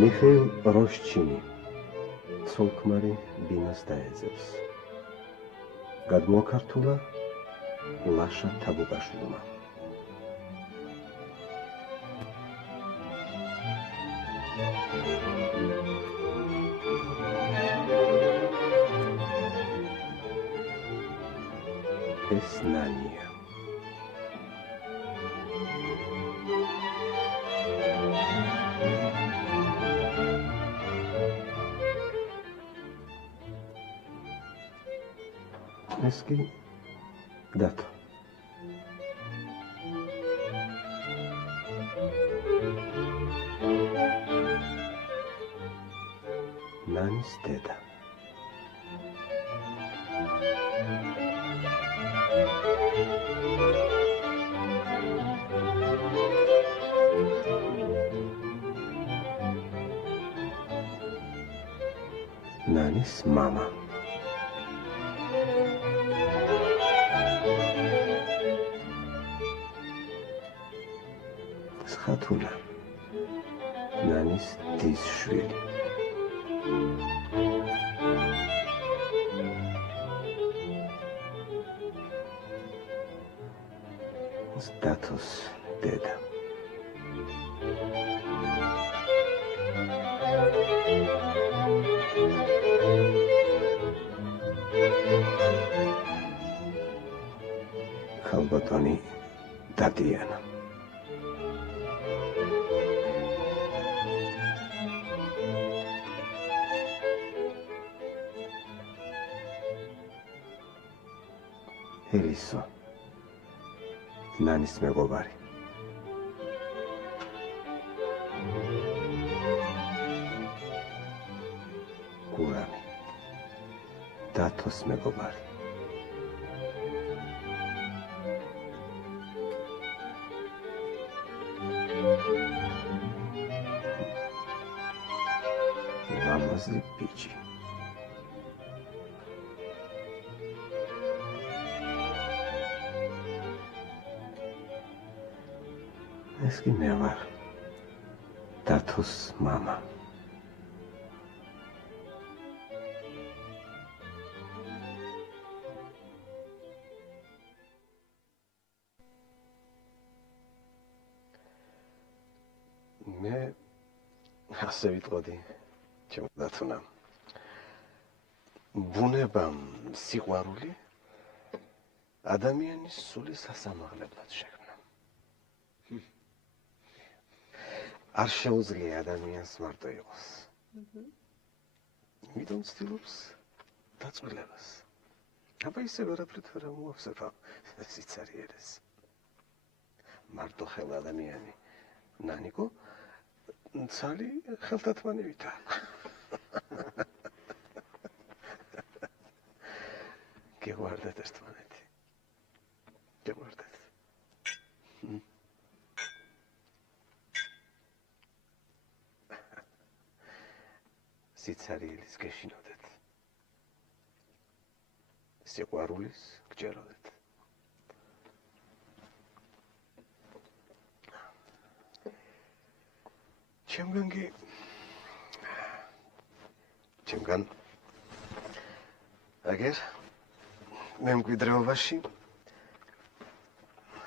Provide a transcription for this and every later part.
მიხეილ როშჩინი ცოლ-ქმარი ბინას დაეძებს. გადმოაქართულა ლაშა თაბუკაშვილმა. ეს ნანია. ეს კი დათო. ნანის დედა. ნანის მამა. ხათუნა ნანის დის შვილი. დათოს დედა. ხალბატონი დადიანა. ელისო ნანის მეგობარი. გურამი დათოს მეგობარი. ლამაზი ბიჭი. ეს კი მე ვარ დათოს მამა. მე ასე ვიტყოდი ჩემ დათუნამ. ბუნებამ სიყვარული ადამიანის სულის სასამაღლებლად შექმნა. არ შეუძლია ადამიანს მარტო იყოს. იმიტომ ცდილობს დაწვრილებას. აბა ისე ვერაფრით ვერ მოახსენა სიცარიერეს. მარტო ხელ ადამიანი ნანიკო ცალი ხელთათმანებითა. გეგვარდეთ ერთმანეთი. გეგვარდეთ. სიცარიელის გეშინოდეთ. სიყვარულის გჯეროდეთ. ჩემგან აგერ მემკვიდრეობაში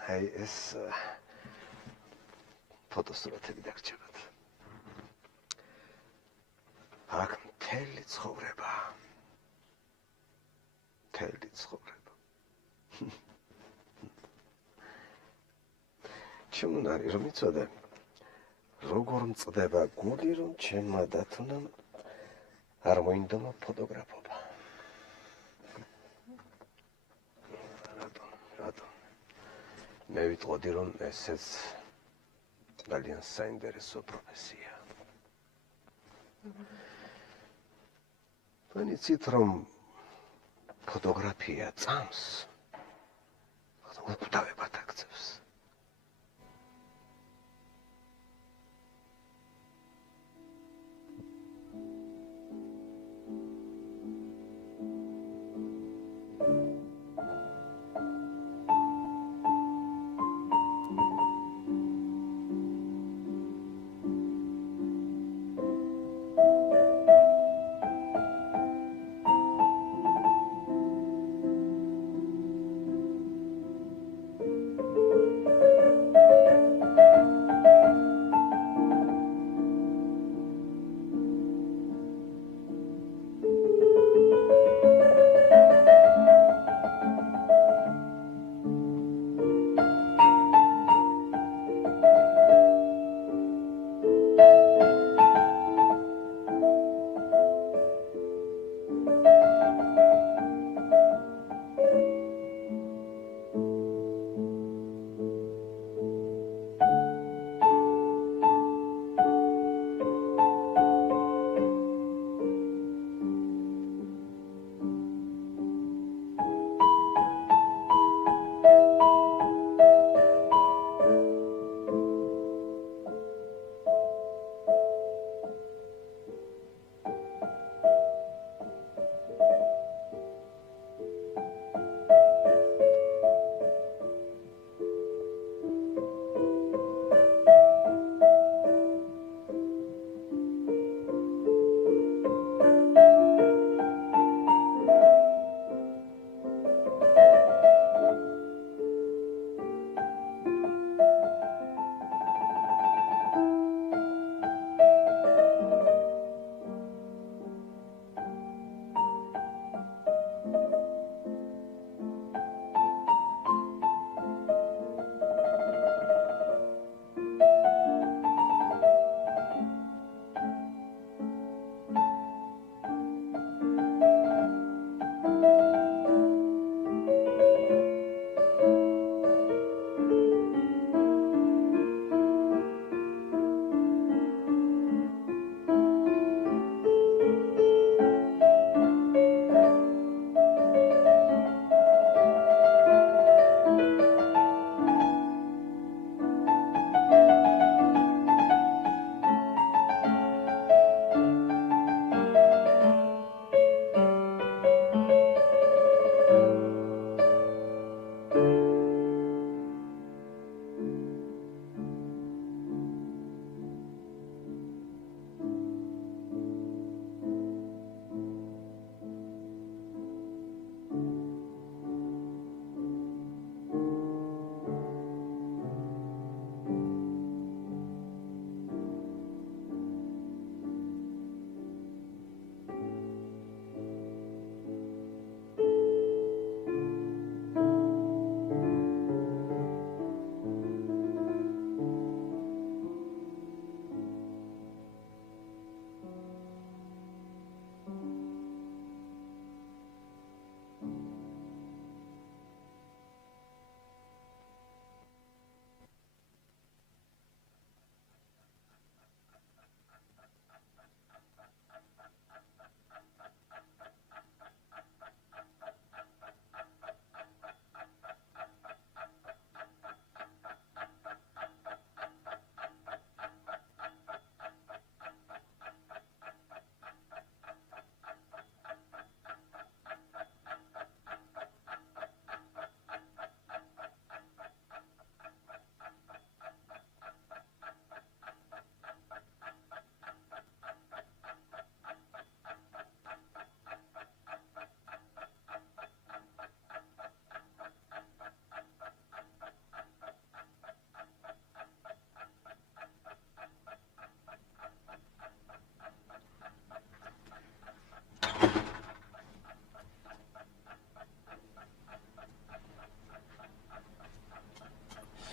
აი ეს ფოტოსურათები დაგრჩებათ. აქ მთელი ცხოვრება. ჩემ არის რომ იცოდე როგორ მწყდება გული რომ ჩემმა დათუნამ არ მოინდომა ფოტოგრაფობა. რატომ? მე ვიტყოდი რომ ესეც ძალიან საინტერესო პროფესია. იცით რომ ფოტოგრაფია წამს უკვდავებად აქცევს.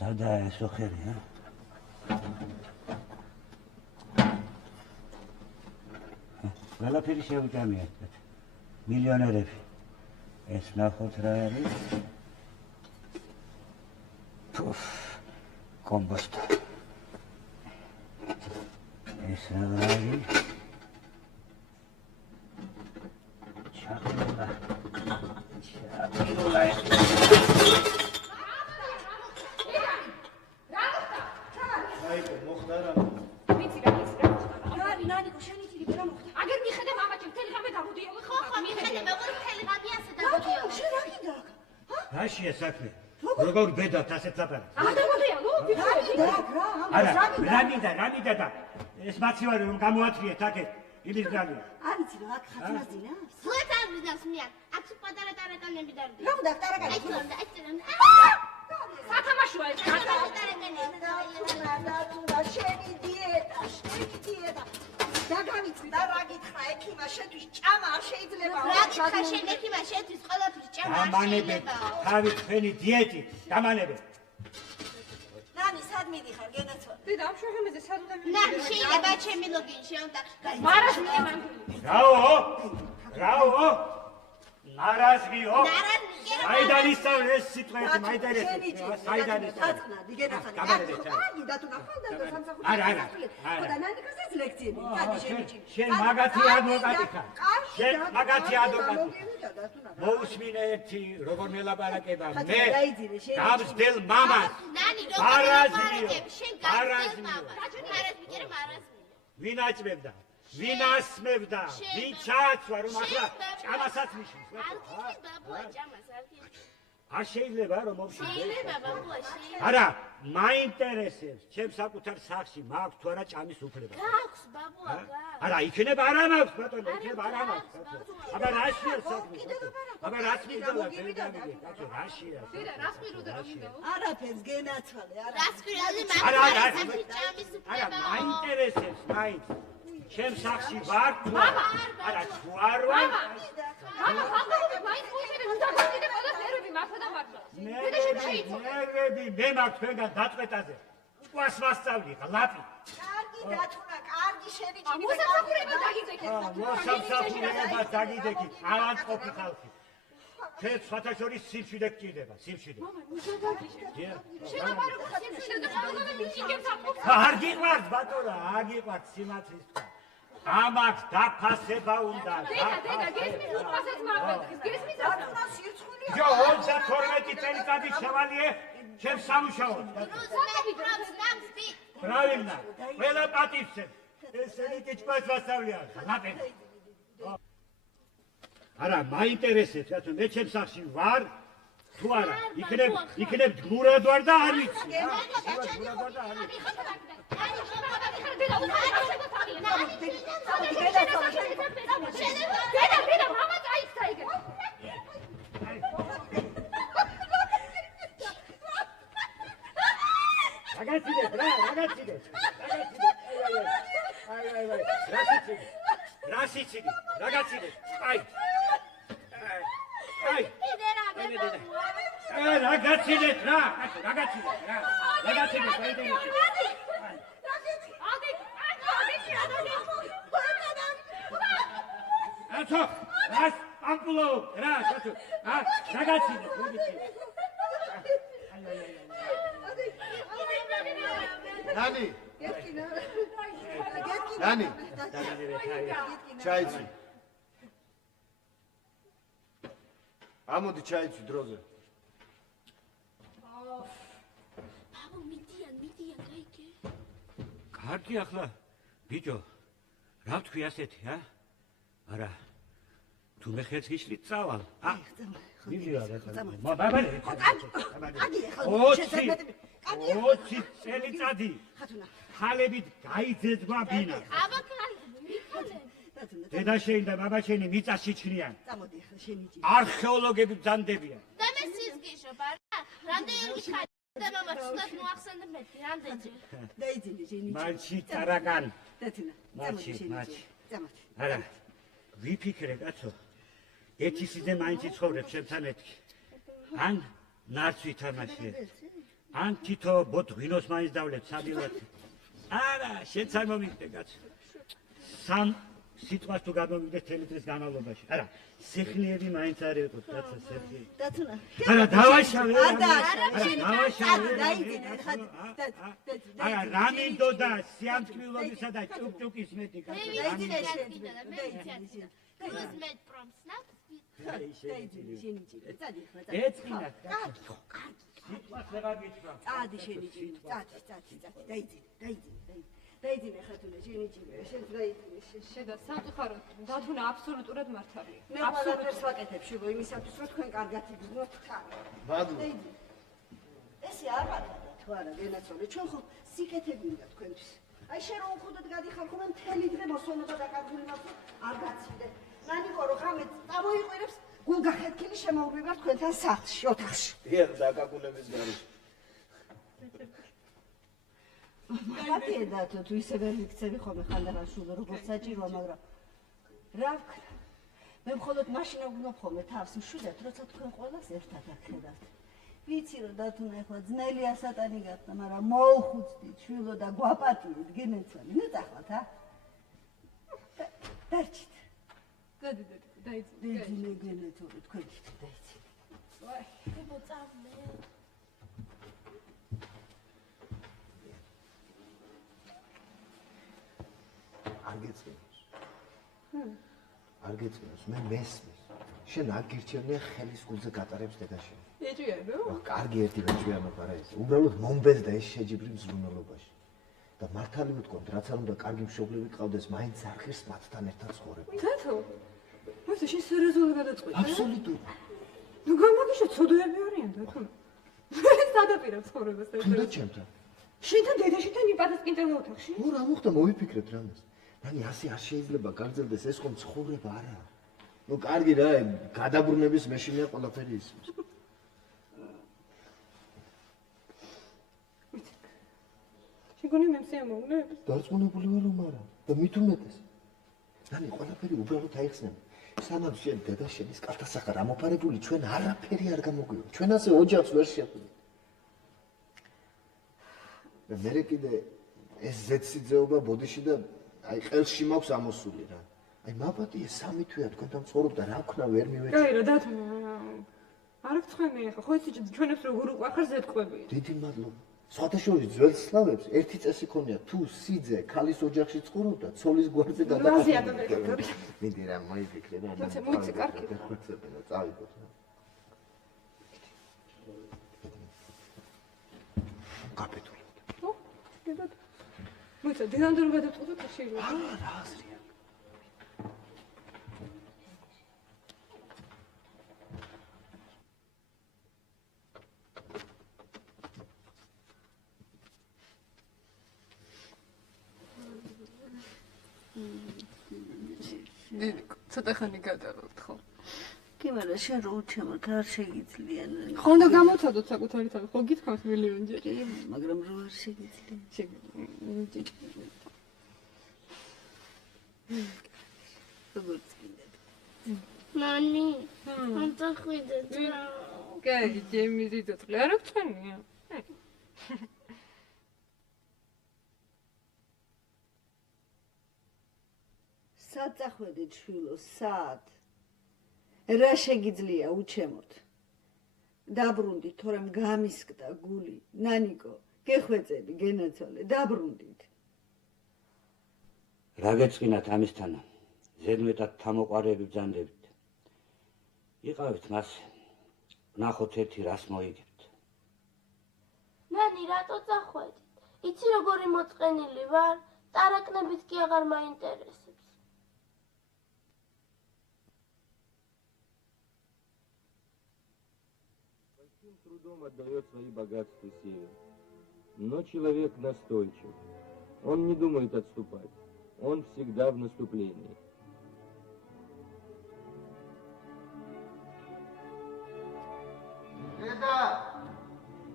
სადაა ეს ოხერი, ა? ყველაფერი შევიტანია. მილიონერები. ეს ნახოთ რა არის. Puf, kompost. ეს რა არის? ჩაყოლა. აიქო, მოხდა რა? ვიცი რა ხდება. ნანიკო, შენი თილი რა მოხდა? აგერ მიხედე მამაჩემ მთელი ღამე დაგუდიო. ხო, მიხედე, მეგობრ მთელი ღამე ასე დაგუდიო. შენ რა გინდა? რაშია საქმე? როგორ ბედათ ასეთ ლაპარაკს? დაგუდიო, ნუ ვიქრა. არა, რამიდა და ეს მაცივარი რომ გამოათრიეთ აქეთ. იმის გალია. არიცი რა აქ ხათუნას დინა? სულაც არ ვიზავს მიან. აქ პატარა ტარაკანები დარდი. რა უნდა ტარაკანი? აი თორდა, აი წერამდა. სათამაშოა ეს. და შენი დიეტა. დაგავიწყდა რა გითხრა ექიმა შეთვის ჭამა არ შეიძლება. რა გითხრა შენ ექიმა შეთვის ყველაფრის ჭამა არ შეიძლება. თავი თქვენი დიეტით, დამანებე. ნანი სად მიდიხარ გენაცვა? დედა ამ შოხემეზე სად უნდა მივიდე? ნან შეიძლება ჩემი ლოგინში ამ ტახში. მარას მიყემან. რაო? ნარაზვიო. ნარაზვი. საიდან ისწავლე ეს სიტყვები, მაიდან ეს. საიდან ისწავლე? დაწნადი გენაცვა. აი და თუ ნახავდა და სამსახური. არა. და ნანიკას ეს ლექციები. გადი შენიჩი. შენ მაგათი ადვოკატი ხარ. შენ მაგათი ადვოკატი. მოусმინე ერთი როგორ მელაპარაკება მე. გამსდელ მამას. ნანი როგორ მელაპარაკებ? შენ გამსდელ მამას. მარაზვი კერე მარაზვი. ვინ აჭმევდა? ვინ ასმევდა? ვინ ჩააცვა რომ ახლა ჭამასაც მიშლის? არ გიქნის ბაბუა ჭამას, არ გიქნის. არ შეიძლება რომ მომშილდე? შეიძლება ბაბუა, შეიძლება. არა, მაინტერესებს, ჩემ საკუთარ სახლში მაქვს თუ არა ჭამის უფლება. გაქვს ბაბუა, გაქვს. არა, იქნება არა მაქვს, ბატონო, იქნება არა მაქვს. აბა რაშია საქმე? აბა რაც მიგდალა დედამიგე, კაცო, რაშია? დედა რას მიროდა რა მინდა? არაფერს გენაცვალე, არა. რას კვირაზე არა, მაგას ჭამის არა, უფლება. მაინტერესებს, მაინც. ჩემ სახლში ვარ თუ არა? არა, თუ არ ვარ? მამა, ფანტაზია მაინც მოიხედე, უნდა გაგიდე ყველა ნერვები მართლა და მართლა. დედა შენ შეიცვალე. ნერვები მე მაქვს თქვენგან დაწყვეტაზე. ყვას მასწავლი, ლაპი. კარგი დათუნა, კარგი შენი ჭირი. მოსამსახურება დაგიძეკეთ. მოსამსახურება დაგიდეკით, ავანწყობი ხალხი. ჩვენ სხვათა შორის სიმშვიდე გჭირდება, სიმშვიდე. შენაპარაკო ხათინში და ყველგან მიიგებს აფობს. არ გიყვართ ბატონო, არ გიყვართ სიმართლის თქვა. ამას დაფასება უნდა. დედა, გესმის უყვასაც მაგვეთქის, გესმის დათუნა სირცხულია. ჯო 32 წელიწადის შევალიე ჩემ სამუშაოდ. правильно. ყველა პატივცემ. ესენი კიჩკოს ვასწავლია. ლაპენ. არა, მაინტერესებს, რატო მე ჩემ სახლში ვარ თუ არა? იქნებ გმურად ვარ და არ ვიცი. დედა, მამა წაიქცა იქ. რაგაციდეთ. რასიციდი, რაგაციდეთ. აი. რაგაციდეთ რა, რაგაციდეთ. აცო, რას ამპულო, რა, ჩათო. რაგაციდეთ, მოგიწევ. ნანი. ნანი. ჩაიცი. ამოდი ჩაიცი დროზე. ბაბუ მიდიან, გაიგე. კარგი ახლა, ბიჭო, რა თქვი ასეთი, ა? არა. თუ მე ხელს გიშლით წავალ. მიდია რა. ბაბალე. 20 წელიწადი. ხალებით გაიძეძმა ბინა. აბა კარგი, მიხალე. დედა შენი და ბაბა შენი მიწას შეჩნიან. წამოდი ახლა შენი ჭირი. არქეოლოგები ბრძანდებიან. და მე სიზგიშობ, არა? რამდენი ხანი და მამა ცუდად მოახსენდა მე, რამდენი? დაიძინე შენი ჭირი. მაჩი ტარაგან. დათუნა, მაჩი. წამოდი. არა. ვიფიქრე, კაცო. ერთი სიძე მაინც იცხოვრებს ჩემთან ერთში. ან ნარც ვითამაშე. ან თითო ბოთღვინოს მაინც დავლეთ სადილად. არა, შენც არ მომიგდე კაცო. სამ სიტყვას თუ გამომიგდეს მთელი დღის განმავლობაში. არა, სეხლიები მაინც არ იყოთ, კაცო, სეხლიები. დათუნა. არა, დავაშავე. არა, რა მინდოდა სიამთქმილობისა და ჭუკჭუკის მეტი კაცო. ეწყინა. სიტყვას ვეღარ გითხრა. წადი შენი ჭირი, წადი, დაიძინე ხათუნა შენი ჭირი, შენ დაიძინე. შედა სამწუხაროდ დათუნა აბსოლუტურად მართალია. მე ყველაფერს ვაკეთებ შუბო იმისათვის რომ თქვენ კარგად იგრძნოთ თან. ბადუ. ესე არ ვაკეთებ თუ არა გენაცოლე, ჩვენ ხო სიკეთე გვინდა თქვენთვის. აი შენ რომ უხუდოდ გადიხარ ხოლმე მთელი დღე მოსვენება დაკარგული მაქვს არ გაცილდე. ნანიკო რო ხამე წამოიყვირებს გულგახეთქილი შემოუყვება თქვენთან სახლში, ოთახში. დიახ, დაკაკუნების გარეშე. ბატია დათო თუ ისე ვერ მიქცევი ხოლმე ხანდახან შუბო როგორც საჭიროა, მაგრამ რა ვქნა? მე მხოლოდ მაშინ ვგნობ ხოლმე თავს მშვიდად, როცა თქვენ ყველას ერთად აქედავთ. ვიცი რომ დათუნა ახლა ძნელია სატანი გახდა, მაგრამ მოუხუცდით შვილო და გვაპატიეთ გენეცალი. ნუ წახვალთ, ა? დარჩით. დაიძინე გენეცალი თქვენ დაიძინე. ვაი, მოწამე. არ გეწინოს, მე მესმის. შენ არ გირჩევნია ხელის გულზე გატარებს დედაშენ. ეჭვიანო? კარგი ერთი მეჭვიანო არა ეს. უბრალოდ მომბეზდა ეს შეჯიბრი მზრუნველობაში. და მართალი ვიტყოდ, რაც არ უნდა კარგი მშობლები ყავდეს, მაინც არ ხერს მათთან ერთად ცხოვრება. დათო, მოიცა შენ სერიოზულად გადაწყვეტე? აბსოლუტურად. ნუ გამაგიშო ცოდოები არიან დათო. სადაპირო ცხოვრებას თუნდაც ჩემთან. შენთან დედაშენთან იპატეს კინტელო ოთახში? ო რა მოხდა, მოვიფიქრეთ რამეს. ნანი ასე არ შეიძლება გაგრძელდეს ეს ხომ ცხოვრება არა. ნუ კარგი რა, გადაბრუნების მეშინია ყველაფერი ისმის. შეგონი მე შემოვნებ? დარწმუნებული ვარ რომ არა და მით უმეტეს. ნანი ყველაფერი უბრალოდ აიხსნება. სანამ შენ დედაშენის კალთასახარ ამოფარებული ჩვენ არაფერი არ გამოგვივა. ჩვენ ასე ოჯახს ვერ შეხვდით. და მე კიდე ეს ზეცსიძეობა ბოდიში და აი ყელში მაქვს ამოსული რა. აი მაპატიე სამი თვეა თქვენთან ცხოვრობ და რა ვქნა ვერ მივეჭი. კაი რა დათო. არ გწხვენი ახლა, ხო იცი ჩვენებს როგორ უყვარხარ ზეთყვები. დიდი მადლობა. სხვათა შორის ძველ სლავებს ერთი წესი ქონია, თუ სიძე ქალის ოჯახში ცხოვრობდა, ცოლის გვარზე გადაყენდა. მიდი რა მოიფიქრე და მოიცი კარგი. ხოცებენა წავიდოთ რა. კაპიტულებთ. ო, დედათ. მოიცა დედანდურ გადაწყვეტოთ შეიძლება. არა, რა აზრია. ცოტა ხანი გადავთ ხო? კი, მაგრამ შენ რო უჩემოთ არ შეგიძლია. ხო და გამოცადოთ საკუთარი თავი, ხო გითხოვს მილიონჯერ. კი, მაგრამ რო არ შეგიძლია. როგორც კიდე. ნანი, ანტა ხვიდეთ რა. კაი, ჩემი ძიძოწყლი არ გწვენია. სად წახვედით შვილო, სად? რა შეგიძლია უჩემოთ? დაბრუნდით, თორემ გამისკდა გული. ნანიკო, გეხვეწები, გენაცვალე, დაბრუნდით. რა გეწყინათ ამისთან? ზედმეტად თამოყარები ბრძანდებით. იყავით მას, ვნახოთ ერთი რას მოიგებთ. ნანი, რატო წახვედით? იცი როგორი მოწყენილი ვარ? ტარაკნებით კი აღარ მაინტერესებს. Большим трудом отдает свои богатства север. Но человек настойчив. Он не думает отступать. Он всегда в наступлении.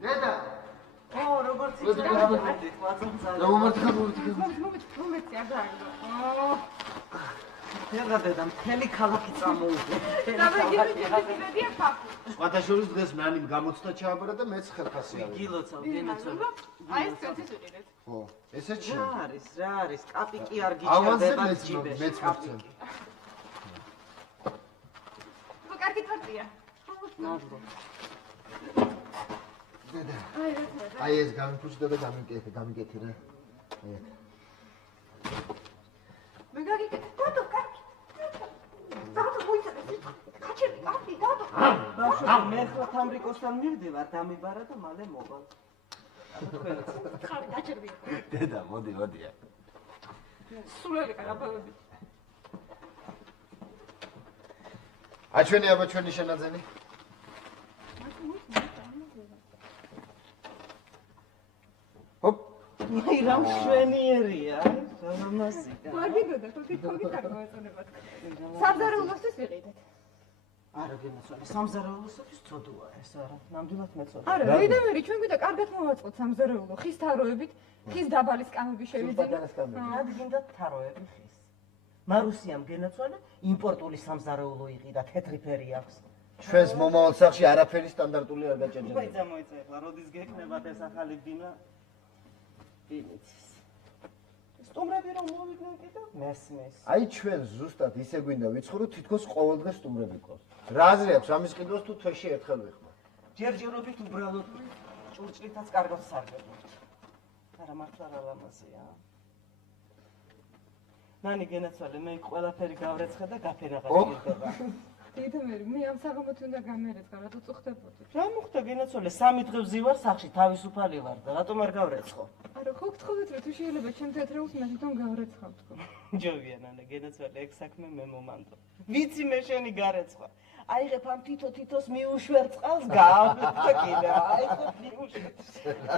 Деда! ო, როგორც იცით, ვაწონცალე. რა მომართ ხარ? მომეც აგარო. დედა დედა მთელი ქალაქი წამოუღო. დავეგებია ხაფი. სხვადასხვა დღეს მანიმ გამოცდა ჩააბარა და მეც ხელფასი ავიღე. გილოცავ გენაცვალე. აი ეს წუთის ვიყიდეთ. ხო, ესეც რა შენ. არის, რა არის? კაპიკი არ ავანზე გიჩერდება მეც ჯიბეში. მეც მოგცემ. ხო, კარგი თორტია. ნაჟრო. დედა. აი რა. აი ეს გამიფუჭდა და გამიკეთე რა. აი ეს. მე გაგიკეთე. დადო, კარგი. დადო, მოიცადე. კაჩერი, კარგი, დადო. ბავშვები, მე ხო თამრიკოსთან მივდივარ, დამიბარა და მალე მოვალ. ხარი, გაჭერდი. დედა, მოდი. სულელი ყარაბავები. აჩვენი აბა ჩვენი შენაძენი. ჰოპ, აი რა მშვენიერია, რა მასიკა. კარგი დედა, თვითონ წარმოეწონება. სამზარეულოსთვის ვიყიდეთ. არა გენაცვალე, სამზარეულოსთვის ცოდოა ეს არა, ნამდვილად მეწოდება. არა, რეიდემერი ჩვენ გვიდა კარგად მოვაწყოთ სამზარეულო, ხის თაროებით, ხის დაბალი სკამები შევიძინოთ. რა გინდა თაროები ხის. მარუსიამ გენაცვალე იმპორტული სამზარეულო იყიდა, თეთრი ფერი აქვს. ჩვენს მომავალ სახლში არაფერი სტანდარტული არ გაჭერდება. ვაი წამოიწეხლა, როდის გეკნებათ ეს ახალი ბინა? ბინიცის. სტუმრები რომ მოვიდნენ კიდევ? მესმის. აი ჩვენ ზუსტად ისე გვინდა ვიცხოვროთ, თითქოს ყოველდღე სტუმრები ყავს. რა აზრი აქვს ამის ყიდვას თუ თვეში ერთხელ ვიხმართ? ჯერჯერობით უბრალოდ ჭურჭლითაც კარგად სარგებლობთ. არა მართლა რა ლამაზია. ნანი გენაცვალე, მე ყველაფერი გავრეცხე და გაფერაღა გირდება. რეიდემერი, მე ამ საღამოთი უნდა გამერეცხა, რატო წუხდებოდი? რა მოხდა გენაცვალე, 3 დღე ვზივარ სახში, თავისუფალი ვარ და რატომ არ გავრეცხო? არა, ხო გთხოვეთ რომ თუ შეიძლება ჩემ თეთრეულს მე თვითონ გავრეცხავ თქო. ჯობია ნანა გენაცვალე, ეგ საქმე მე მომანდო. ვიცი მე შენი გარეცხვა. აიღებ ამ თითოს მიუშვერ წყალს გავდა კიდე. აი ხო მიუშვერ.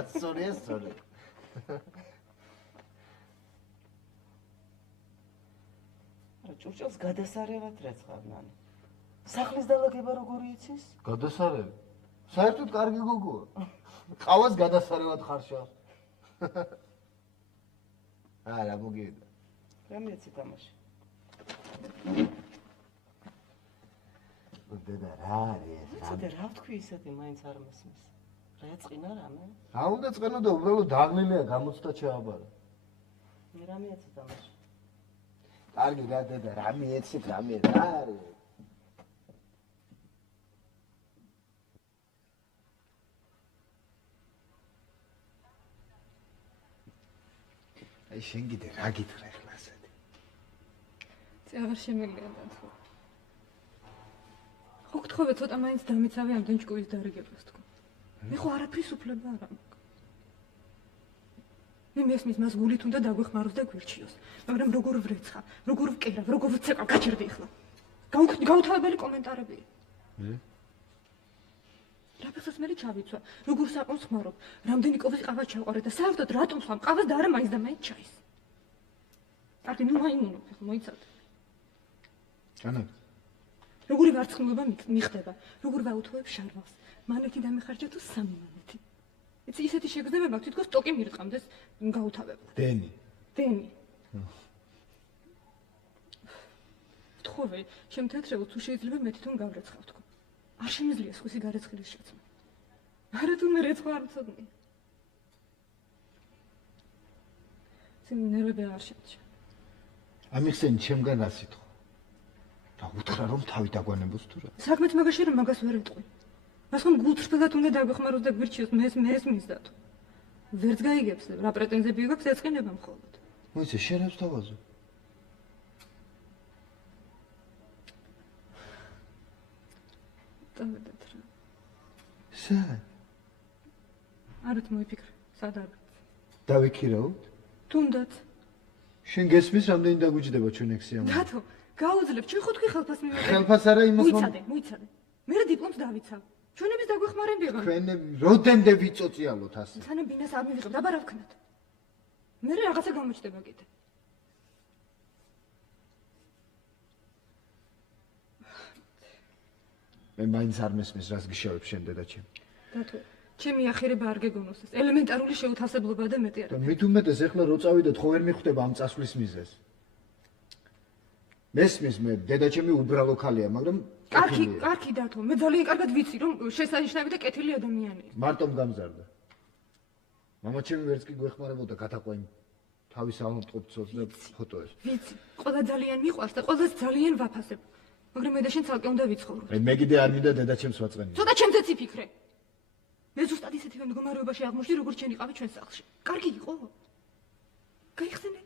სწორი. ჭურჭელს გადასარევად რეცხავ ნანი. სახლის დალაგება როგორი იცის? გადასარევი. საერთოდ კარგი გოგოა. ყავას გადასარევად ხარშავს. არა, მოგივიდა. რამეცი თამაში. დედა რა არის? ვიცოდე რა ვთქვი ისეთი მაინც არ მესმის. რა ეწყინა რამე? რა უნდა წენო და უბრალოდ დაღლილია გამოცდა ჩააბარა. მე რამეცი თამაში. კარგი რა დედა, რა მიეცით, რა არის? აი შენ კიდე რა გითხრა ახლა ასეთი? წე აღარ შემიძლია დათო. ხო გთხოვეთ ცოტა მაინც დამიცავე ამდენ ჭკუის დარიგებას თქო. მე ხო არაფრის უფლება არ მაქვს. მე მესმის მას გულით უნდა დაგვეხმაროს და გვირჩიოს, მაგრამ როგორ ვრეცხა, როგორ ვკერავ, როგორ ვცეკავ, გაჩერდი ახლა. გაუთავებელი კომენტარებია. რაფეხსაც მე ჩავიცვა, როგორ საყოს ხმარობ, რამდენი კოვის ყავა ჩავყარე და საერთოდ რატომ ხომ ყავას და არა მაინც და მაინც ჩაის. კარგი, ნუ მაიმუნობ, ხო მოიცადე. ჩანა. როგორი ვარცხნილობა მიხდება, როგორ ვაუთოვებ შარვალს, მანეთი დამეხარჯა თუ 3 მანეთი. იცი ისეთი შეგრძნება მაქვს, თითქოს ტოკი მირყამდეს გაუთავებლად. დენი. ვთხოვე, ჩემ თეთრეულს თუ შეიძლება მე თვითონ გავრეცხავ თქო. არ შემიძლია სხვისი გარეცხილის შეცმა. არა თუ მე რეცხვა არ მცოდნია. ნერვები არ შეჭა. ამიხსენი ჩემგან რა სიტყვა? და უთხრა რომ თავი დაგვანებოს თუ რა. საქმეთ მაგაში რომ მაგას ვერ ეტყვი. მას ხომ გულწრფელად უნდა დაგვეხმაროს და გვირჩიოს მე ეს მისდა თუ. ვერც გაიგებს რა პრეტენზიები გაქვს ეწყინება მხოლოდ. მოიცე შენ რას თავაზო? დავედეთ რა. სად? არც მოიფიქრე, სად არ. დავიქირავთ? თუნდაც. შენ გესმის რამდენი დაგვიჯდება ჩვენ ექსიამ? დათო, გაუძლებ, ჩვენ ხო თქვი ხელფას მივიღე. ხელფას არა იმას მოიცადე. მე რა დიპლომს დავიცავ. ჩვენების დაგვეხმარებიღო. ჩვენები როდემდე ვიწოწიალოთ ასე? სანამ ბინას არ მივიღებ, დაბა რა ვქნათ? მე რაღაცა გამოჩნდება კიდე. მე მაინც არ მესმის რას გიშავებ შენ დედა ჩემ. დათო, ჩემი ახირება არ გეგონოს ეს. ელემენტარული შეუთავსებლობა და მეტი არა. და მით უმეტეს ეხლა რო წავიდეთ, ხო ვერ მიხვდება ამ წასვლის მიზეზს. მესმის მე დედაჩემი უბრალო ქალია, მაგრამ კარგი დათო, მე ძალიან კარგად ვიცი რომ შესანიშნავი და კეთილი ადამიანია. მარტომ გამზარდა. მამაჩემი ვერც კი გვეხმარებოდა გათაყვანი თავის ავტოპსოს და ფოტოებს. ვიცი, ყველა ძალიან მიყვარს და ყველას ძალიან ვაფასებ. მაგრამ მე და შენ ცალკე უნდა ვიცხოვრო. მე კიდე არ მინდა დედაჩემს ვაწყენია. ცოტა ჩემზეც იფიქრე. მე ზუსტად ისეთივე მდგომარეობაში აღმოჩნდი, როგორც შენ იყავი ჩვენ სახლში. კარგი იყო? გაიხსენე?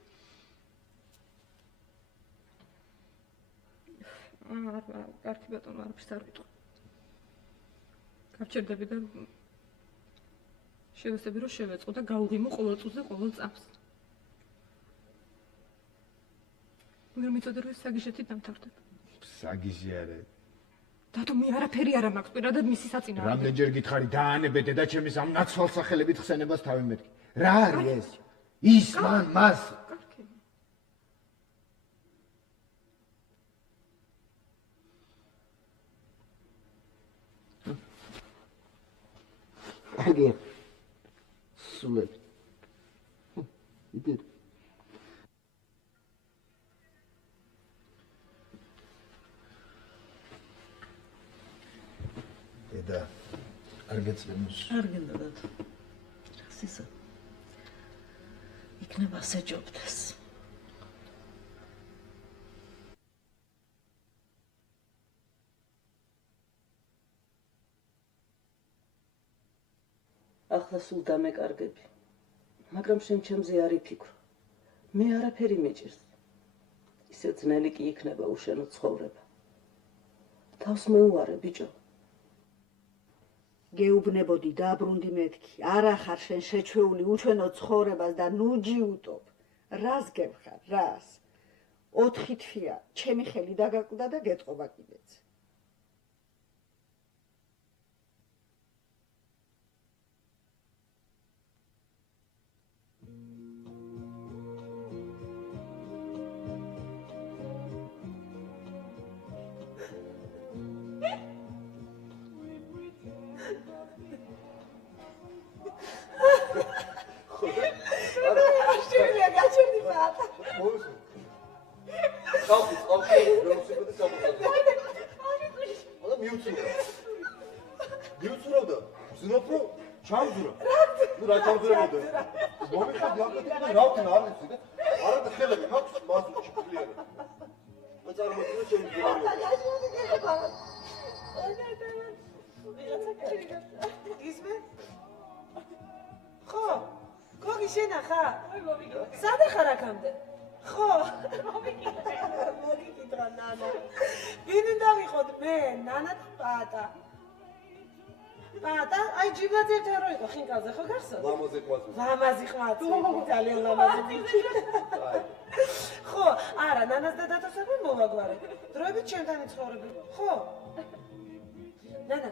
არა, კარგი ბატონო, არაფერს არ ვიტყვი. გავჩერდები და შევესწრები რომ შევეწყო და გავუღიმო ყოველ წუთზე ყოველ წამს. მაგრამ მიწოდე რომ საგიშეთით დამთავრდება. საგიჟი არა. დათო მე არაფერი არ მაქვს პირადად მისი საწინააღმდეგო. რამდენჯერ გითხარი დაანებე დედაჩემის ამ ნაცვალ სახელებით ხსენებას თავი მეთქი. რა არის ეს? ის მას აგე სულებ იდე და არ გეცემოს არ გინდა დათო რასისა იქნება ასეჯობდეს ახლა სულ დამეკარგები მაგრამ შენ ჩემზე არ იფიქრო მე არაფერი მეჭირს ისე ძნელი კი იქნება უშენო ცხოვრება თავს მოუარე ბიჭო გეუბნებოდი დაბრუნდი მეთქი არა ხარ შენ შეჩვეული უჩვენო ცხოვრებას და ნუჯი უტობ რას გებხარ რას 4 თვია ჩემი ხელი დაგაკვდა და გეტყობა კიდეც ლამაზი ხვაცი ძალიან ლამაზი ბიჭი ხო არა ნანას და დათოსები მოვაგვარე დროებით ჩემთან იცხოვრები ხო ნანა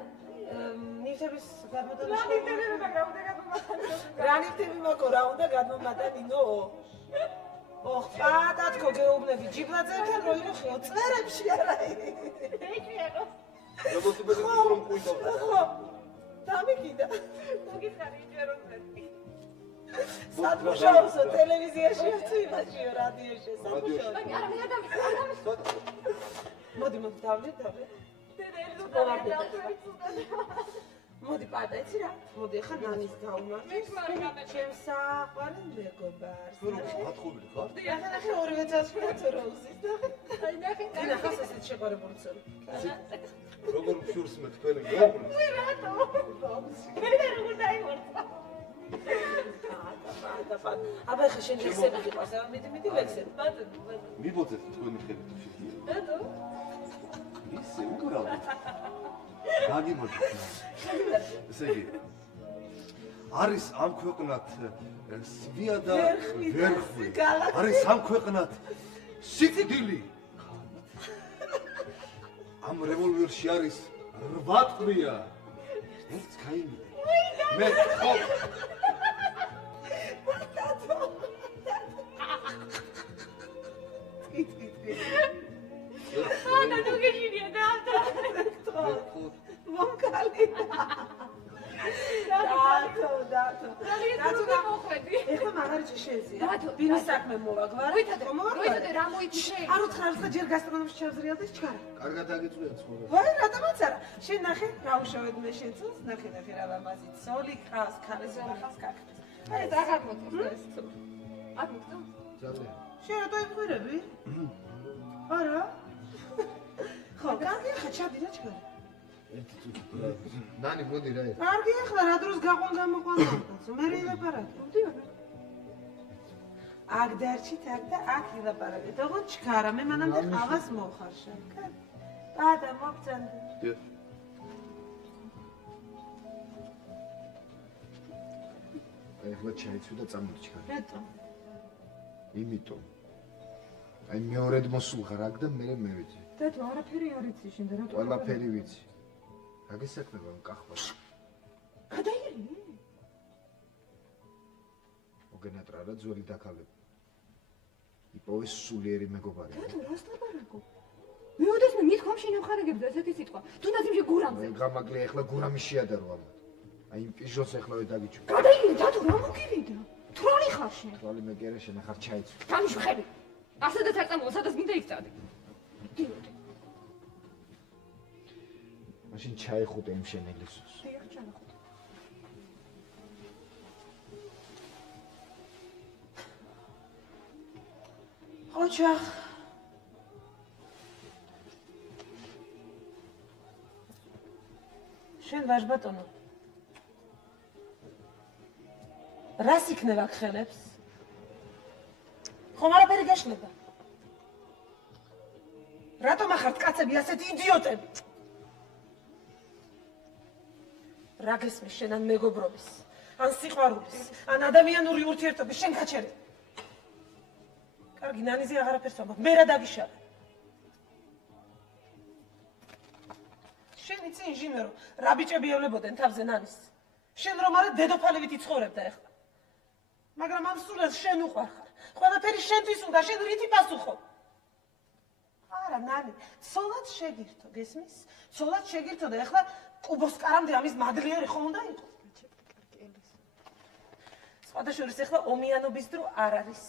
ნივთების გადმოდანა რა ნივთები მაქვს რა უნდა გადმომატანინო ოხ პატატკო გეუბნები ჯიბლაძეებთან რო იხო წერებში არა ეჭვიარო ხო დამიკიდა მოგიწარი ჯერომეთი სადმუშაოსო ტელევიზიაში თუ იმაშიო რადიოში სადმუშაო არა მე არ მოდი დავდეთ მოდი პატა იცი რა მოდი ახლა ნანის გაუმართე ჩემს საყვარელ მეგობარს მათხოვილი ხარ? ახლა ორივე წასვლა როუზის და აი ნახე ესეც შეყარებული წელი როგორ ფშურს მე თქვენი მეგობრები? უი რატო? მე როგორ დაიმართა? აბა ხა შენ ლექსები გიყვარს, აბა მიდი ლექსები. მიბოძეთ თქვენი ხელით თუ შეგვიძლია. რატო? ისე უკრავდით. გაგიმოდით. ესე იგი არის ამ ქვეყნად სვია და ვერხვი. არის ამ ქვეყნად სიკვდილი. ამ რევოლვერში არის 8 ტყვია. ერთ გაიმიდე. მე ხო ანა თუ გეშინია და მომკალი დათო და მოხვედი ეხლა მაგარი შეეზია ბათო ბინის საქმე მოვაგვარ. როიტოდე რა მოიწე არ უთხარ ხა ჯერ გასტრონომში ჩავზრიალდეს ჩქარა. კარგად აგიწვია ცხოვრება. ვაი, რატომაც არა. შენ ნახე, რა უშავედ მე შეცოს, ნახე რა ლამაზი ცოლი ყავს, ქალის ხავს ქაქს. აი ეს აღარ მოწევს ეს თუ. აქ მოწევს? ძალიან. შენ რატო იფხვირები? არა. ხო, კარგია ხა ჩადირა ჩქარა. ერთი წუთი. ნანი მოდი რა ეს. კარგია ხა რა დროს გაყვან გამოყვანდა. მე ილაპარაკე. მოდიო. აქ დარჩით აქ და აქ ილაპარაკეთ. ოღონდ ჩქარა, მე მანამდე ყავას მოხარშავ. და მოგწონდა. დიახ. ეხლა ჩაიცვი და წამოდი ჩქარა. რატო? იმიტომ. აი მეორედ მოსულ ხარ აქ და მე მევეძე. დათო არაფერი არ იცი შენ და რატო? ყველაფერი ვიცი. აგე საქმეა მკახვა. გადაირი? მოგენატრა რა ძველი დაქალები. იპოვეს სულიერი მეგობარი. დათო რას ლაპარაკო? მეოდეს მე მithქვამ შინახარაგებს ესეთი სიტყვა. თუნდაც იმში გურამზე. გამაკლია ეხლა გურამი შეადარო ამათ. აი იმ პიჟოს ეხლავე დაგიჩვი. გადაირი დათო რა მოგივიდა? თრალი ხარ შენ? თვალი მე კი არა შენ ახარ ჩაიცვი. გამიშვები. ასადაც არ წამოვა, სადაც მინდა იქ წადი. დიოდი. მაშინ ჩაიხუტე იმ შენელისოს. დიახ, ჩანახოთ. ოჩახ. შენ ვაჟბატონო. რას იქნება ხელებს? ხომ არაფერი გაშლება? რატომ ახართ კაცები ასეთი იდიოტები? რა გესმის შენ ან მეგობრობის, ან სიყვარულის, ან ადამიანური ურთიერთობის შენ გაჩერე. კარგი, ნანიზე აღარაფერს ვამბობ, მე რა დაგიშალე? შენ იცი ინჟინერო, რა ბიჭები ევლებოდნენ თავზე ნანის? შენ რომ არა დედოფალივით იცხოვრებდა ეხლა. მაგრამ ამ სულელს შენ უყვარ ხარ. ყველაფერი შენთვის უნდა, შენ რითი პასუხობ? არა, ნანი, ცოლად შეგირთო, გესმის? ცოლად შეგირთო და ეხლა კუბოსკარამდე ამის მადლიერი ხომ უნდა იყო? სხვადასხვა ეხლა ომიანობის დრო არ არის.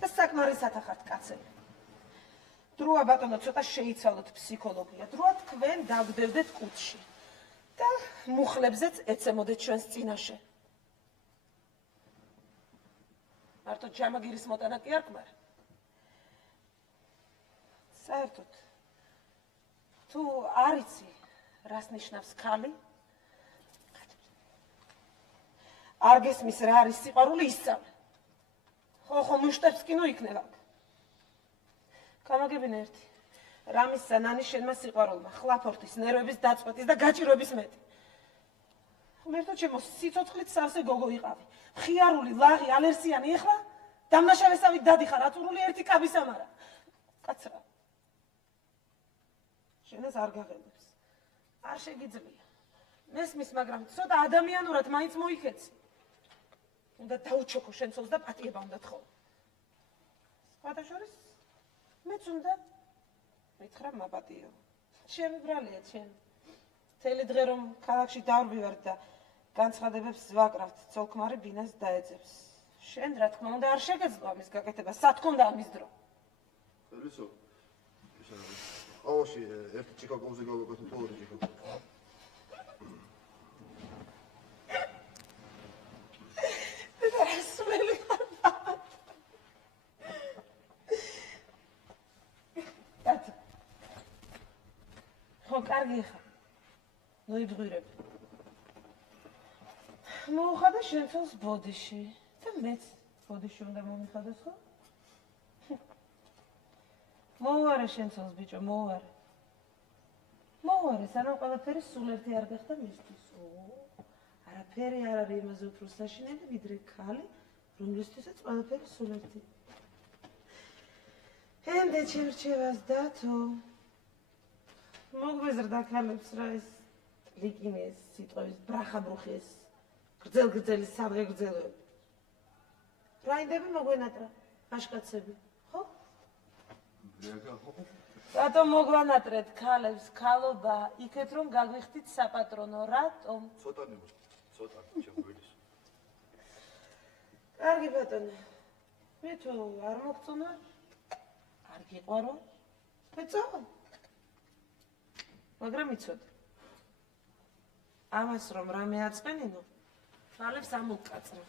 და საკმარისად ახართ კაცები. დროა ბატონო, ცოტა შეიცვალოთ ფსიქოლოგია. დროა თქვენ დაგვდევდეთ კუთხში. და მუხლებზეც ეცემოდეთ ჩვენს წინაშე. მარტო ჯამაგირის მოტანა კი არ გმარ. საერთოდ თუ არ იცი რას ნიშნავს ქალი? არ გესმის რა არის სიყვარული ისწავლე. ხო, მუშტებს კი ნუ იქნება. გამაგებინე ერთი. რამისა ნანის შენმა სიყვარულმა, ხლაფორტის, ნერვების დაწყვეტის და გაჭირვების მეტი. მერტო ჩემო სიცოცხლით სავსე გოგო იყავი. მხიარული, ლაღი, ალერსიანი ეხლა დამნაშავესავით დადიხარ, აწურული ერთი კაბის ამარა. კაცრა. შენას არ გაღელებს. არ შეგიძლია. მესმის, მაგრამ ცოტა ადამიანურად მაინც მოიქეცი. უნდა დაუჩოქო შენ ცოლს და პატიება უნდა თხოვო. სხვადასხვა მეც უნდა მითხრა მაპატიო. ჩემი ბრალია ჩემ. მთელი დღე რომ ქალაქში დავრვივარ და განცხადებებს ვაკრავთ, ცოლ-ქმარი ბინას დაეძებს. შენ რა თქმა უნდა არ შეგეძლო ამის გაკეთება, სათქონდა ამის დრო. ხელისო. აუში ერთი ჭიქაკოვზე გავაკეთე თუ ორი ჭიქაკოვზე. კარგი ხარ. ნოიბღირებ. მოუხადა შენ თავს ბოდიში და მეც ბოდიში უნდა მომიხადოს ხო? მოუარე შენ თავს ბიჭო, მოუარე. მოუარე, სანამ ყველაფერი სულ ერთი არ გახდა მისთვის. არაფერი არ არის იმაზე უფრო საშინელი, ვიდრე ქალი, რომლისთვისაც ყველაფერი სულ ერთი. ემდე ჩემრჩევას დათო. მოგვეზრდა ქალებს რა ეს ლიკინეს, სიტყვის ბრახაბრუხი ეს გრძელ-გრძელი სადღე გრძელოები. რაინდები მოგვენატრა, აშკაცები, ხო? რატომ მოგვანატრეთ ქალებს, ქალობა, იქეთ რომ გაგვიხდით საპატრონო, რატომ? ცოტა ჩემ გვილის. კარგი ბატონო, მე თუ არ მოგწონა, არ გიყვარო, მე წავალ. მაგრამ იცოდე. ამას რომ რამე აწმენინო, თვალებს ამოვკაწრო.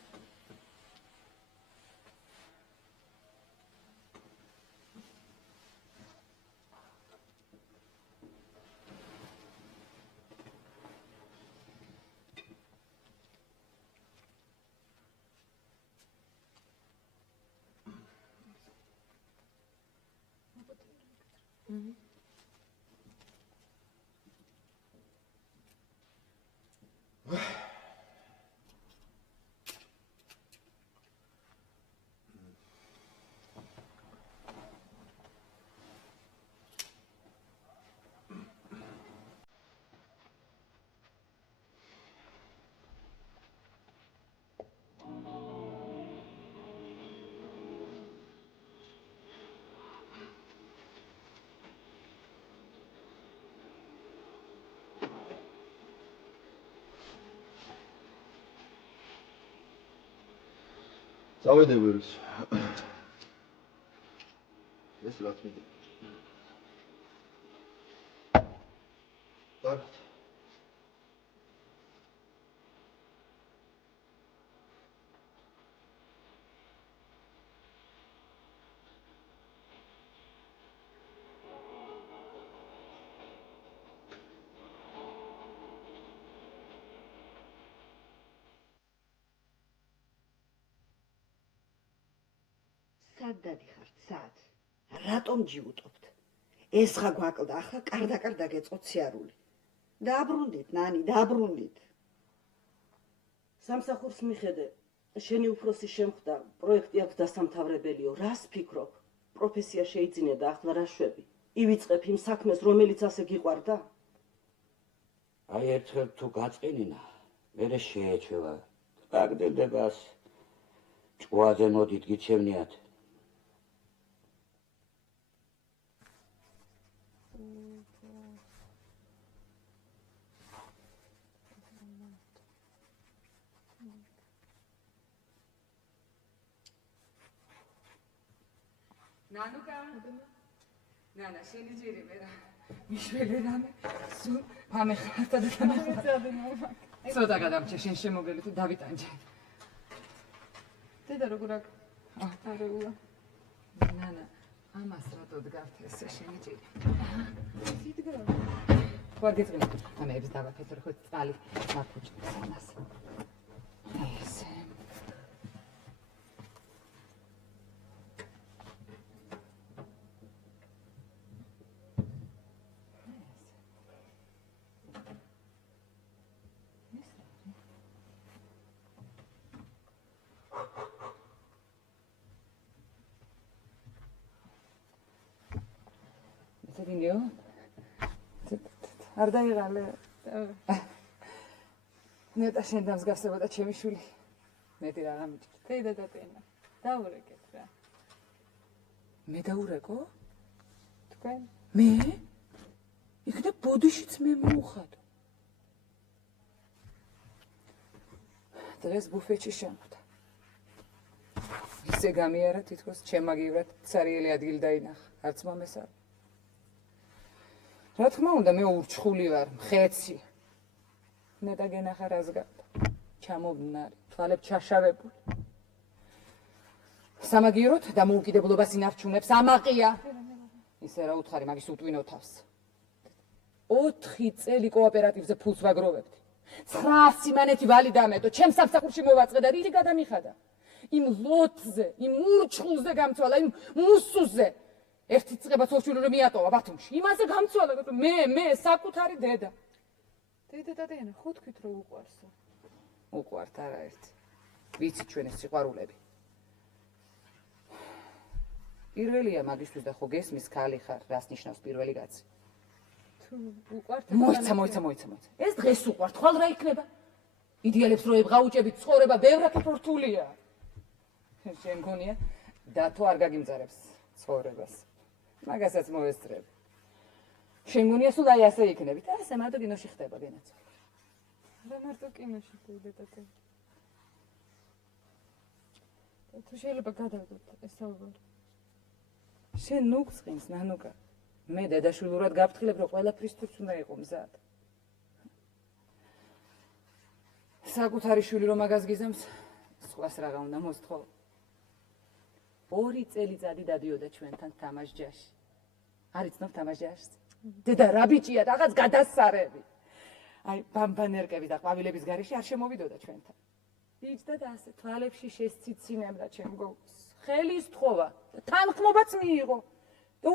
წავედი ვირს. ეს რაც მინდა. დაგთ. სად დადიხართ? სად? რატომ ჯიუტობთ? ეს ხა გვაკლდა, ახლა კარდა გეწყოთ სიარული. დააბრუნდით, ნანი, დააბრუნდით. სამსახურს მიხედე, შენი უფროსი შემხვდა, პროექტი აქვს დასამთავრებელიო, რას ფიქრობ? პროფესია შეიძინე და ახლა რა შვები? ივიწყებ იმ საქმეს, რომელიც ასე გიყვარდა? აი ერთხელ თუ გაწყინინა, მერე შეეჩვევა. გაგდებას ჭუაზე მოდით გიჩემნიათ. ნანუკა ნანა შენი ჯერი ვერა მიშველი რამე სულ ამეხარდა და დამეხარდა ცოტა გადამჭე შენ შემოგელი თუ დავიტანჯე დედა როგორ აქ არეულა ნანა ამას რატო დგავთ ესე შენი ჯერი სიდგა ხوار გეწმინე ამეებს დავაფეთე ხო წალი მაქუჭს ამას ესე დინიო არ დაიღალე ნეტა შენ დამსგავსებოდა ჩემი შვილი მეტი რა გამიჭირდა დედა და ტენა დაურეკეთ რა მე დაურეკო თქვენ მე იქნებ ბოდიშიც მე მოუხადო დღეს ბუფეტში შემხვდა ისე გამიარა თითქოს ჩემაგივრად ცარიელი ადგილი დაინახა არც მამეს არ რა თქმა უნდა მე ურჩხული ვარ მხეცი ნეტა გენახა რას გავდა ჩამობნარი თვალებ ჩაშავებული სამაგიეროდ და მოუკიდებლობას ინარჩუნებს ამაყია ისე რა უთხარი მაგის უტვინო თავს 4 წელი კოოპერატივზე ფულს ვაგროვებდი 900 მანეთი ვალი დამეტო ჩემს სამსახურში მოვაწყე და რითი გადამიხადა იმ ლოთზე იმ ურჩხულზე გამცვალა იმ მუსუზე ერთი წება ცოლშვილო რომ მიატოვა ბათუმში იმაზე გამცვალა მე საკუთარი დედა და დენა ხო თქვით რომ უყვარსო უყვართ არაერთი ვიცი ჩვენი სიყვარულები პირველია მაგისთვის და ხო გესმის ქალი ხარ რას ნიშნავს პირველი კაცი თუ უყვართ მოიცა ეს დღეს უყვართ ხვალ რა იქნება იდეალებს რო ებღაუჭებით ცხოვრება ბევრად ფორთულია შენ გონია და თუ არ გაგიმძარებს ცხოვრებას მაგასაც მოესწრებ შენ გონია სულ აი ასე იქნებით ასე მარტო კინოში ხდება გენაც რა მარტო კინოში ხდება თუ შეიძლება გადავდოთ ეს საუბარი. შენ ნუ გწყინს, ნანუკა. მე დედაშვილურად გაფრთხილებ, რომ ყველაფრისთვის უნდა იყო მზად. საკუთარი შვილი რომ მაგას გიზამს, სხვას რაღა უნდა მოსთხოვ. 2 წელიწადი დადიოდა ჩვენთან თამაშჯაში. არ იცნობ თამაშჯაშს? დედა რა ბიჭია, რაღაც გადასარევი. აი, ბამბანერკები და ყვავილების გარეშე არ შემოვიდოდა ჩვენთან. იჯდა და ასე თვალებში შესციცინებდა ჩემ გოგოს. ხელის თხოვა და თანხმობაც მიიღო. და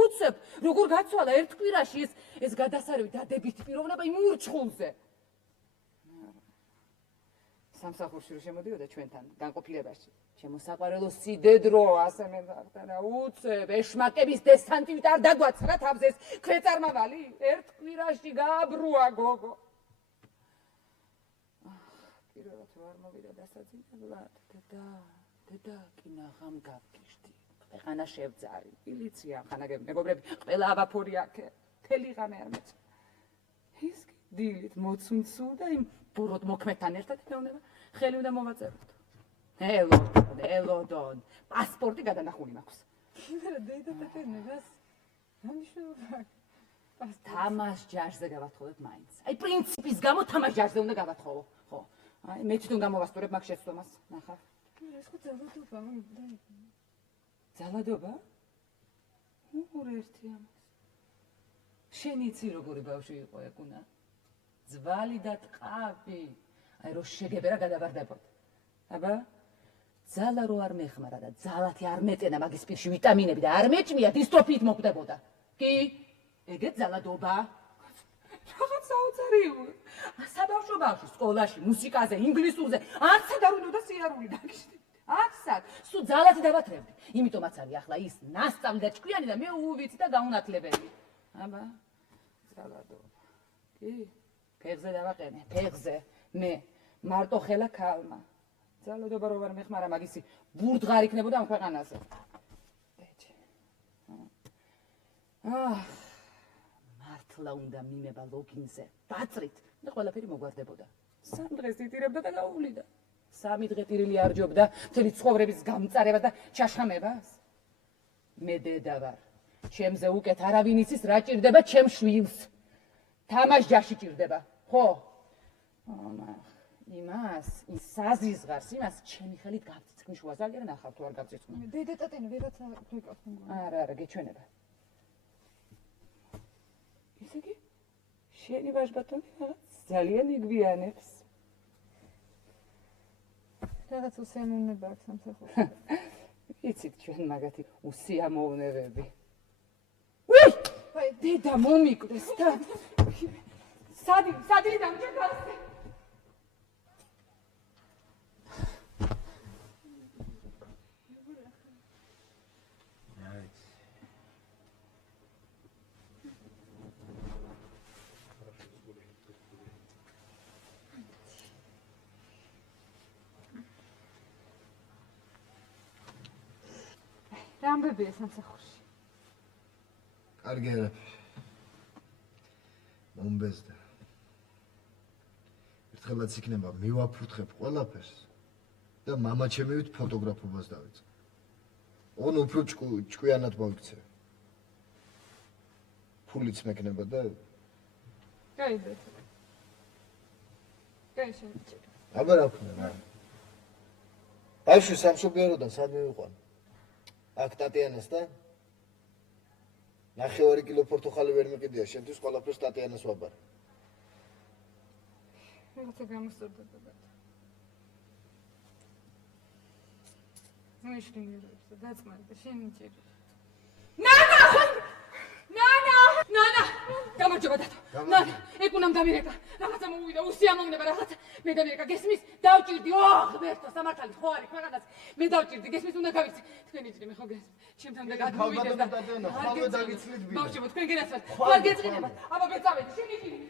უცებ, როგორ გაცვალა ერთ კვირაში ეს გადასარევი დადებითი პიროვნება იმ ურჩხულზე. სამსახურში რომ შემოდიოდა ჩვენთან განყოფილებაში. შემოსაყვარელო სიდედრო ასე მენახდა და უცებ ეშმაკების დესანტივით არ დაგვაცხრა თავს ეს ქვეწარმავალი. ერთ კვირაში გააბრუა გოგო. პირველად ვარ მოვიდა დასაძინებლად. დედა, კინაღამ გავგიშდი. ქვეყანა შევძარი. მილიცია, ხანაგები, მეგობრები, ყველა აბაფორი აქე. მთელი ღამე არ მეწ. ის კი დილით მოცუნცუ და იმ ბუროთ მოქმედთან ერთად მეუბნება, ხელი უნდა მოვაწეროთ. ელოდონ, პასპორტი გადანახული მაქვს. დედა პეტერნებას ამიშოვა. თამაშ ჯაშზე გავათხოვებ მაინც. აი პრინციპის გამო თამაშ ჯაშზე უნდა გავათხოვო. ხო. აი მე თვითონ გამოვასწორებ მაგ შეცდომას. ნახავ. ეს ხო ძალადობა მომდა. ძალადობა? უღურ ერთი ამას. შენ იცი როგორი ბავშვი იყო ეკუნა? ძვალი და ტყავი. აი რო შეგებერა გადავარდებოდ. აბა? ძალა რო არ მეხმარა და ძალათი არ მეწენა მაგის პირში ვიტამინები და არ მეჭმია დისტროფიით მოკვდებოდა. კი? ეგეც ძალადობა. რაღაც საოცარი იყო. საბავშვო ბავშვი სკოლაში, მუსიკაზე, ინგლისურზე, არცად არ უნდა სიარული დაგიშდი. არცად, სულ ძალათი დავათრევდი. იმიტომაც არის ახლა ის ნასწავლი და ჭკვიანი და მე უვიცი და გაუნათლებელი. აბა, ძალადობა. კი? ფეხზე დავაყენე, ფეხზე. მე მარტო ხელა ქალმა. ძალადობა რო არ მეხმარა მაგისი ბურდღარ იქნებოდა ამ ქვეყანაზე. ბეჭი. მართლა უნდა მიმება ლოგინზე. დაწრით და ყველაფერი მოგვარდებოდა. 3 დღეს იტირებდა და გაუვლიდა. 3 დღე ტირილი არ ჯობდა მთელი ცხოვრების გამწარება და ჩაშამებას. მე დედა ვარ. ჩემზე უკეთ არავინ იცის რა ჭირდება ჩემ შვილს. თამაშ ჯაში ჭირდება. ხო? იმას, ის საზიზღარს, იმას ჩემი ხელით გავწიწყნი შუაზე, აგერ ნახავ თუ არ გავწიწყნი. დედა ტატენი ვიღაცა გვეკავს მგონი. არა, გეჩვენება. ისე კი? შენი ვაჟბატონი რაღაც ძალიან იგვიანებს. რაღაც უსიამოვნება აქვს სამსახურში. იცით ჩვენ მაგათი უსიამოვნებები. უი! დედა მომიკვდეს და სადი დამჭერდასე. რა ამბებია სამსახურში? კარგი არაფერი. მომბეზდა. ერთხელაც იქნება მივაფურთხებ ყველაფერს და მამაჩემივით ფოტოგრაფობას დავიწყე. ოღონ უფრო ჭკვიანად მოვიქცე. ფულიც მექნება და გაიგეთ. გაიშენე. აბა რა ვქნა რა. ბავშვი სამშობიაროდან სად მივიყვან? აქ ტატიანასთან? ნახევარი კილო პორტოხალი ვერ მიყიდია, შენთვის ყველაფერს ტატიანას ვაბარე. რაღაცა გამოსწორდება. მოიშლინებს და დაწმარდა შენი ჭირი. ნანა! გამარჯობა დათო. ნანა, ეკუნამ დამირეკა. რაღაცა მოვიდა, უსიამოვნება რაღაცა. მე დამირეკა გესმის, დავჭირდი. ღმერთო, სამართალი ხო არის ქვეყანას. მე დავჭირდი, გესმის უნდა გავიცი. თქვენი ჭირი მე ხო გესმის. ჩემთან და გადმოვიდეს და ხალხო დაგიცლით ბიჭო. ბავშვებო, თქვენ გენაცვალეთ. ხვალ გეწყინებათ. აბა მე წავედი, შენი ჭირი.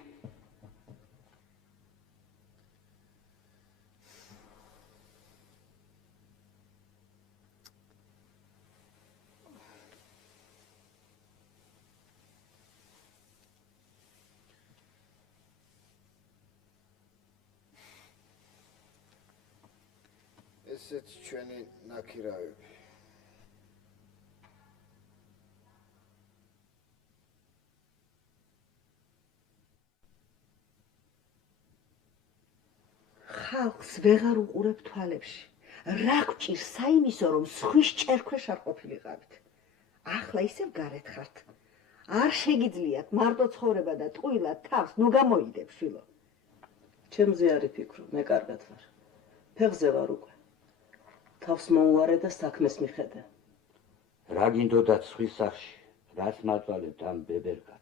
ეს ესეც ჩვენი ნაქირავები. ხალხს ვეღარ უყურებ თვალებში. რა გჭირს საიმისო, რომ სხვის ჭერქვეშ არ ყოფილიყავით. ახლა ისევ გარეთ ხართ. არ შეგიძლიათ მარტო ცხოვრება და ტყუილად თავს ნუ გამოიდებ, შვილო. ჩემზე არ იფიქრო, მე კარგად ვარ. ფეხზე ვარ უკვე. თავს მოუვარე და საქმეს მიხედე. რა გინდოდათ სხვის სახში, რაც მაწვალებთ ამ ბებერკაც.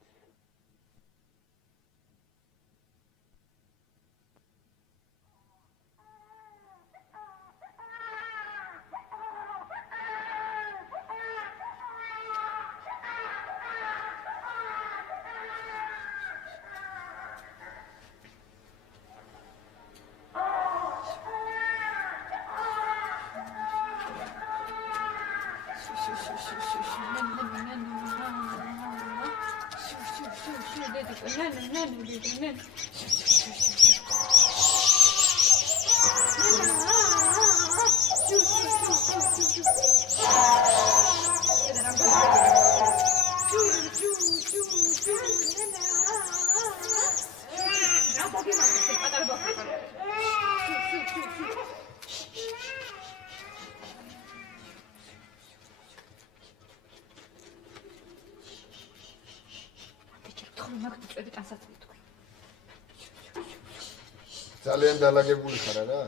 ძალიან დალაგებული ხარ არა?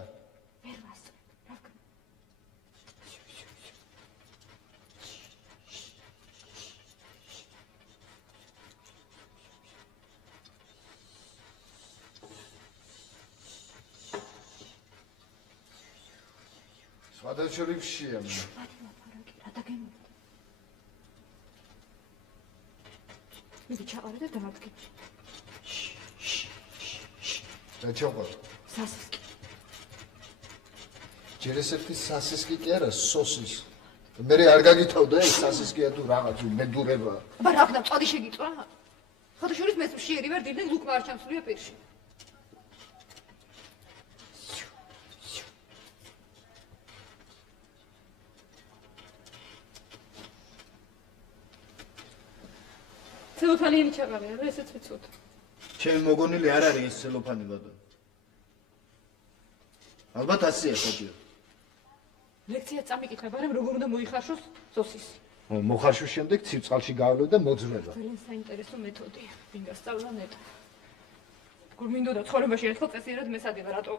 სხვადასხვაებშია მე. მე ჩაყარე და დამადგე. რა ჩაყარ? სასისკი. ჯერ ესეთი სასისკი კი არა, სოსის. მე არ გაგითავდა ეს სასისკია თუ რაღაც მედურება. აბა რა ხდა, წადი შეგიწვა? ხოთაშორის მეც მშიერი ვარ, დილიდან ლუკმა არ ჩამსვლია პირში. ცელოფანი ჩაყარია, რა ესეც ვიცოთ. ჩემი მოგონილი არ არის ეს ცელოფანი ბატონო. ალბათ ასია ხოჭიო. ლექცია წამიკითხა, მაგრამ როგორ უნდა მოიხარშოს სოსის. მოხარშვის შემდეგ ცივწყალში გავავლევ და მოძრება. ძალიან საინტერესო მეთოდია. ვინ გასწავლა ნეტა. გურ მინდოდა ცხოვრებაში ერთხელ წესიერად მესადება, რატო?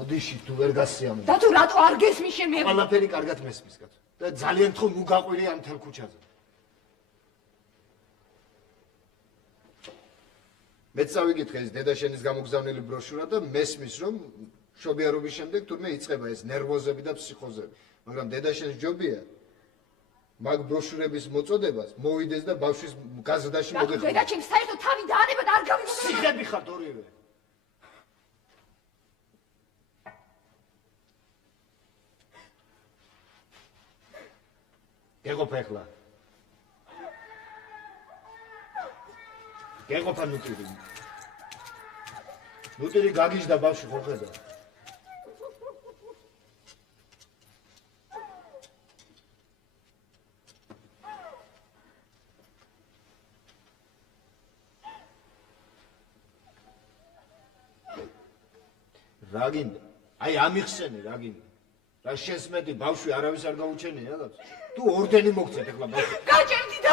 ოდიში თუ ვერ გასიამოვნე. და თუ რატო არ გესმის შენ მე? ყველაფერი კარგად მესმის კაცო. და ძალიან თხო ნუ გაყვირე ამ თელ ქუჩაზე. მეც წავიკითხე ეს დედაშენის გამოგზავნილი ბროშურა და მესმის რომ შობიარობის შემდეგ თურმე იწყება ეს ნერვოზები და ფსიქოზები. მაგრამ დედაშენს ჯობია მაგ ბროშურების მოწოდებას მოვიდეს და ბავშვის გაზრდაში მოგეხმაროს. დედაჩემ საერთოდ თავი დაანება და არ გავიგო. სიგები ხართ ორივე. გეყოფა ახლა. გეყოფა ნუტირი. ნუტირი გაგიჟდა ბავშვი ხო ხედა. რა გინდა? აი ამიხსენე რა გინდა? რა შესმედი ბავშვი არავის არ გაუჩენია რაღაც? თუ ორდენი მოგცეთ ახლა ბავშვი. გაჭერდი და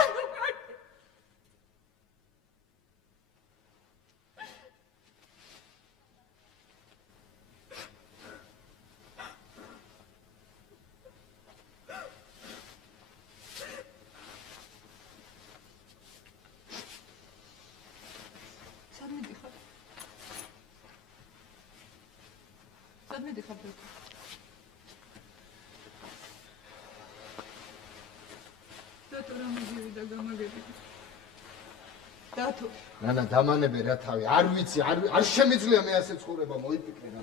ნანა დამანებე რა თავი არ ვიცი არ შემიძლია მე ასე ცხოვრება მოიფიქრე რა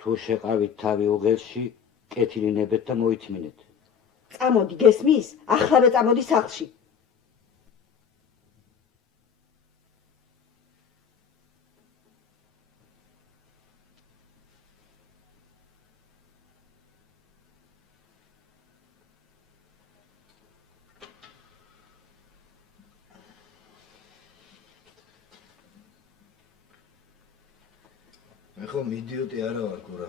თუ თუ შეყავით თავი უღელში, კეთილინებეთ და მოითმინეთ. წამოდი, გესმის? ახლავე წამოდი სახლში. მე ხომ იდიოტი არა ვარ, გურა.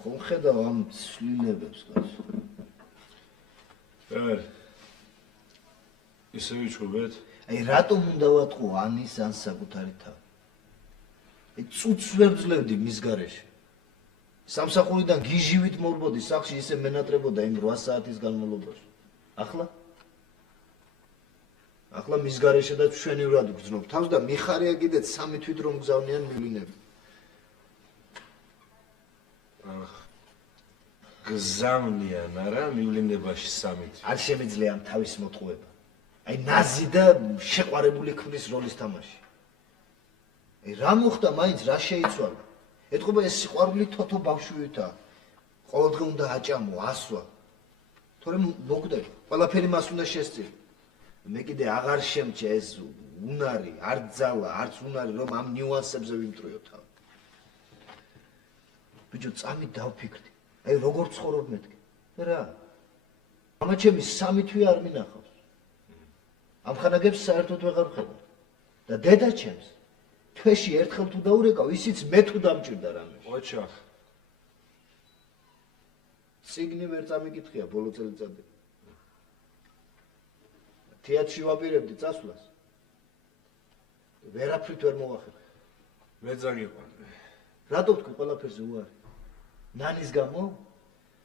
ხომ ხედავ ამ ცვლილებებს, კაცო. ისე ვიჩუბეთ? აი რატომ უნდა ვატყო ანის ან საკუთარი თავი? აი წუთს ვერ ვძლევდი მის გარეშე. სამსახურიდან გიჟივით მოვბოდი სახლში ისე მენატრებოდა იმ 8 საათის განმავლობაში. ახლა მის გარეშე და ჩვენივრად ვგრძნობ თავს და მიხარია კიდეც 3 თვით რომ გზავნიან მივლინები. გზავნიან არა მივლინებაში 3 თვით. არ შემიძლია ამ თავის მოტყუება. აი ნაზი და შეყვარებული ქმრის როლის თამაში. აი რა მოხდა მაინც რა შეიცვალა? ეთქობა ეს სიყვარული თოთო ბავშვივითაა. ყოველდღე უნდა აჭამო, ასვა. თორემ მოგდები, ყველაფერი მას უნდა შესწირო. მე კიდე აღარ შემჭე ეს უნარი, არც ძალა, არც უნარი რომ ამ ნიუანსებზე ვიმტრიო თავი. ბიჭო, წამით დავფიქრდი. აი როგორ ცხოვრობ მეთქი? რა? მამა ჩემი 3 თვე არ მინახავს. ამ ხანაგებს საერთოდ ვეღარ ვხედავ. და დედა ჩემს თვეში ერთხელ თუ დაურეკავ, ისიც მე თუ დამჭირდა რამეში. ოჩახ. ციგნი ვერ წამიკითხია ბოლო წელიწადები. თეატრში ვაპირებდი წასვლას. ვერაფრით ვერ მოვახერხე. მე წაგიყვანე. რატო თქვი ყველაფერზე უარი? ნანის გამო?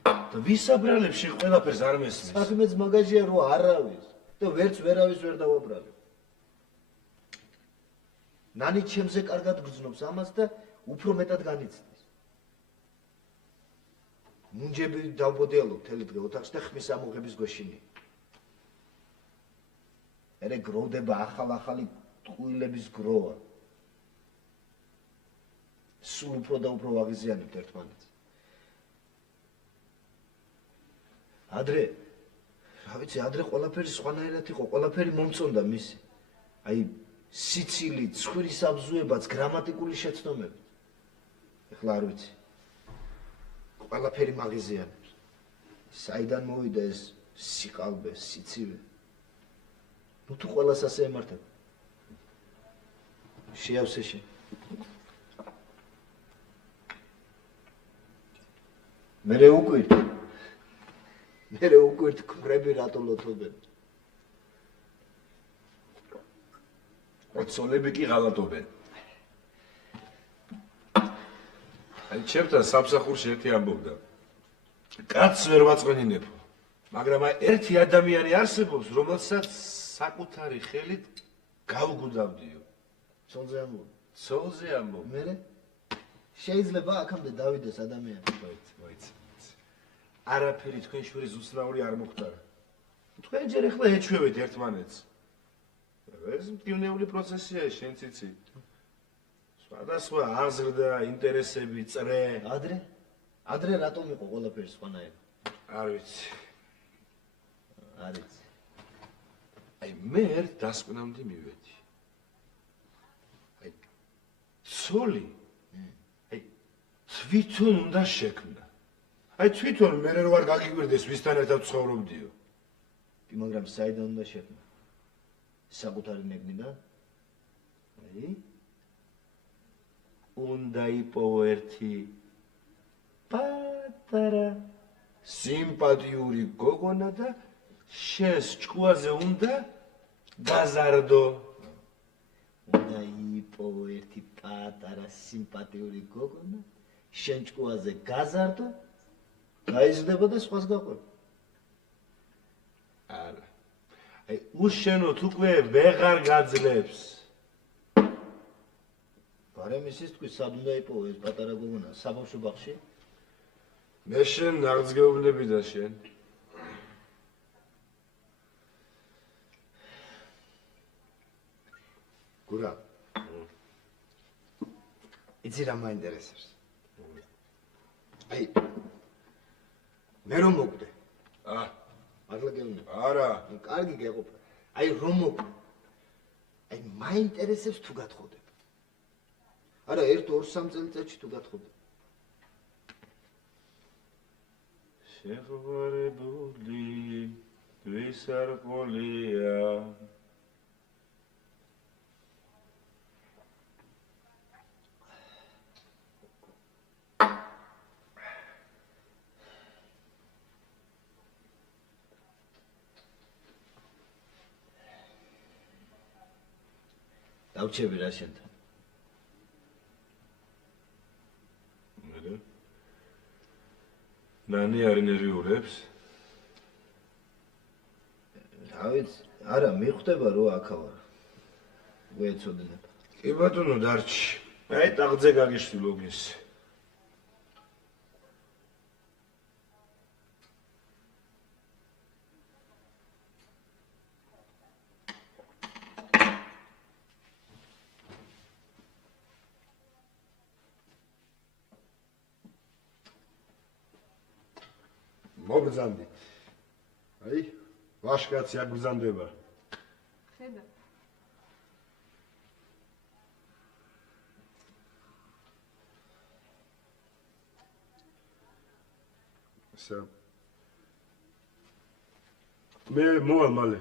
და ვისაბრალებში ყველაფერს არ მესმის. საქმეც მაგაჟია რომ არავის და ვერც ვერავის ვერ დავაბრალებ. ნანი ჩემზე კარგად გრძნობს ამას და უფრო მეტად განიცდის. მუნჯები დავბოდიალობ მთელი დღე ოთახში და ხმის ამოღების გვეშინი. ერე გროვდება ახალ-ახალი ტყუილების გროვა. სულ უფრო და უფრო ვაღიზიანებთ ერთმანეთს. ადრე, რა ვიცი, ადრე ყველაფერი სხვანაირად იყო, ყველაფერი მომწონდა მისი. აი, სიცილი, ცხვირის აბზუებაც, გრამატიკული შეცდომები. ეხლა არ ვიცი. ყველაფერი მაღიზიანებს. საიდან მოვიდა ეს სიყალბე, სიცივე? ნუ თუ ყველას ასე ემართებ. შეავსე შენ. მერე უკვირთ ქმრები რატო ლოთობენ. ოცოლები კი ღალატობენ. აი ჩემთან სამსახურში ერთი ამბობდა. კაცს ვერ ვაწყენინებ. მაგრამ აი ერთი ადამიანი არსებობს, რომელსაც საკუთარი ხელით გავგუდავდიო. ცოლზე ამბობ. ცოლზე ამბობ. მერე შეიძლება აქამდე დავიდეს ადამიანი. მოიცა. არაფერი თქვენ შორის უცნაური არ მოხდარა. თქვენ ჯერ ახლა ეჩვევით ერთმანეთს. ეს მტკივნეული პროცესია, შენც იცი. სხვადასხვა აზრდა, ინტერესები, წრე. ადრე რატომ იყო ყველაფერი სხვანაირი? არ ვიცი. არ ვიცი. აი მე ერთ დასკვნამდე მივედი. აი ცოლი აი თვითონ უნდა შექმნა. აი თვითონ მე რო არ გაგიგვირდეს ვისთან ერთად ცხოვრობდიო. მაგრამ საიდან უნდა შექმნა? საკუთარი ნეგნიდან? აი უნდა იპოვო ერთი პატარა სიმპათიური გოგონა და შენს ჭკუაზე უნდა გაზარდო. უნდა იპოვო ერთი პატარა სიმპათიური გოგონა, შენ ჭკუაზე გაზარდო, გაიზრდება და სხვას გაყვება. არა. აი უშენოდ უკვე ვეღარ გაძლებს. ბარემ ისიც თქვი, სად უნდა იპოვო ეს პატარა გოგონა, საბავშვო ბაღში? მე შენ ნაღწგეობლები და შენ. გურა. იცი რა მაინტერესებს? აი მე რომ მოკვდე. მართლა გეუბნები? არა. კარგი გეყოფა. აი რომ მოკვდე. აი მაინტერესებს თუ გათხოვდება. არა 1-2-3 წელიწადში თუ გათხოვდება. შეხვარებული ვის არ ყოლია დავჩები რა შენთან. ნანი არ ინერვიულებს? რა ვიცი, არა მიხვდება რომ აქავარ. გვეცოდნენ. კი ბატონო დარჩი. აი ტაღზე გაგიშდი ლოგინს. მოგზანდი. აი, ვაშკაცი აგზანდება. ხედა. სა. მე მოვალ მალე.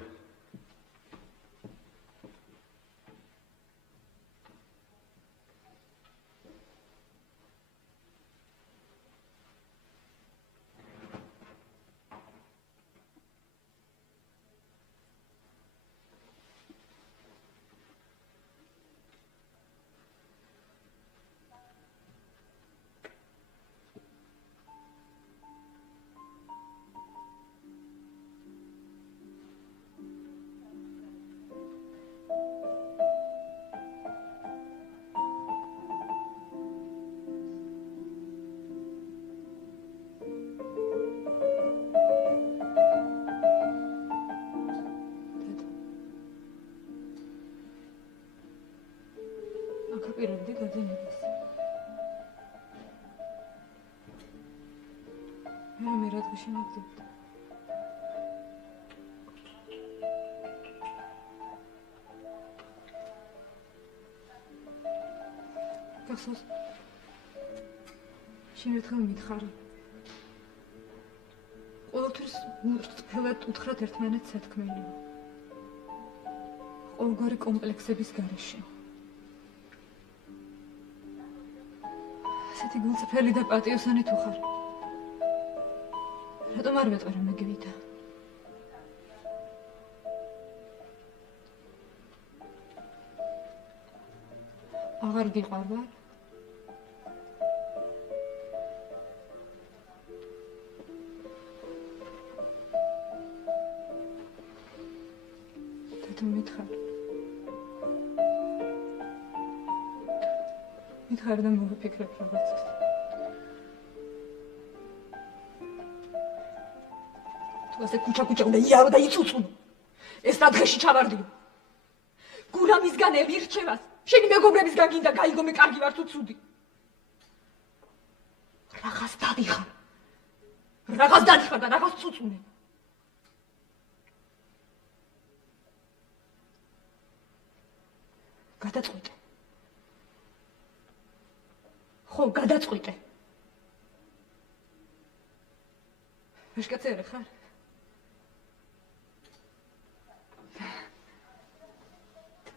აკაპირებდი გადანებას. მე რა დღეში მაგდებდა. გახსოვს? შენ ერთხელ მითხარი. ყოველთვის მურწფელად უთხრათ ერთმანეთს სათქმელია. ყოველგვარი კომპლექსების გარეშე. ასეთი გულწრფელი და პატიოსანი თუ ხარ. რატომ არ მეტყვი რომ მეგივიდა? აღარ გიყვარ ვარ? დედო მითხარ. მითხარ და მოვიფიქრებ რაღაცას. თუ ასე ქუჩა უნდა იარო და იწუწუნო. ეს რა დღეში ჩავარდიო. გურამისგან ევირჩევას. შენი მეგობრებისგან გინდა გაიგო მე კარგი ვარ თუ ცუდი. რაღაც დადიხარ. რაღაც დადიხარ და რაღაც წუწუნე. გადაწყვიტე. ხო, გადაწყვიტე. ვეშკაცერე ხარ?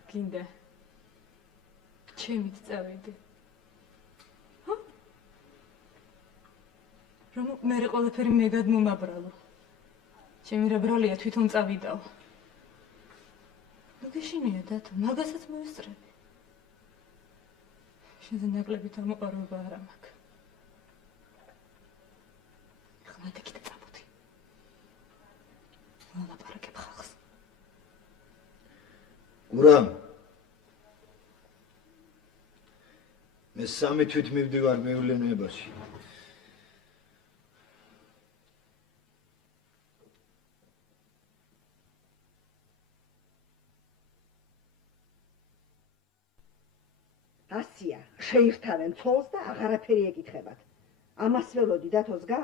გინდა. ჩემით წავედი. ჰა? რომ მე ყველაფერი მე გადმომაბრალო. ჩემი რა ბრალია თვითონ წავიდაო. ნუ გეშინია დათო, მაგასაც მოვესწრები. შენზე ნაკლებით ამოყარება არ მაქვს. ხმადა კიდე წამოდი. ვალაპარაკებ ხალხს. გურამ მე სამი თვით მივდივარ მეულენებაში. ასია, შეირთავენ ცოლს და აღარაფერი ეკითხებათ. ამას ველოდი დათოსგა?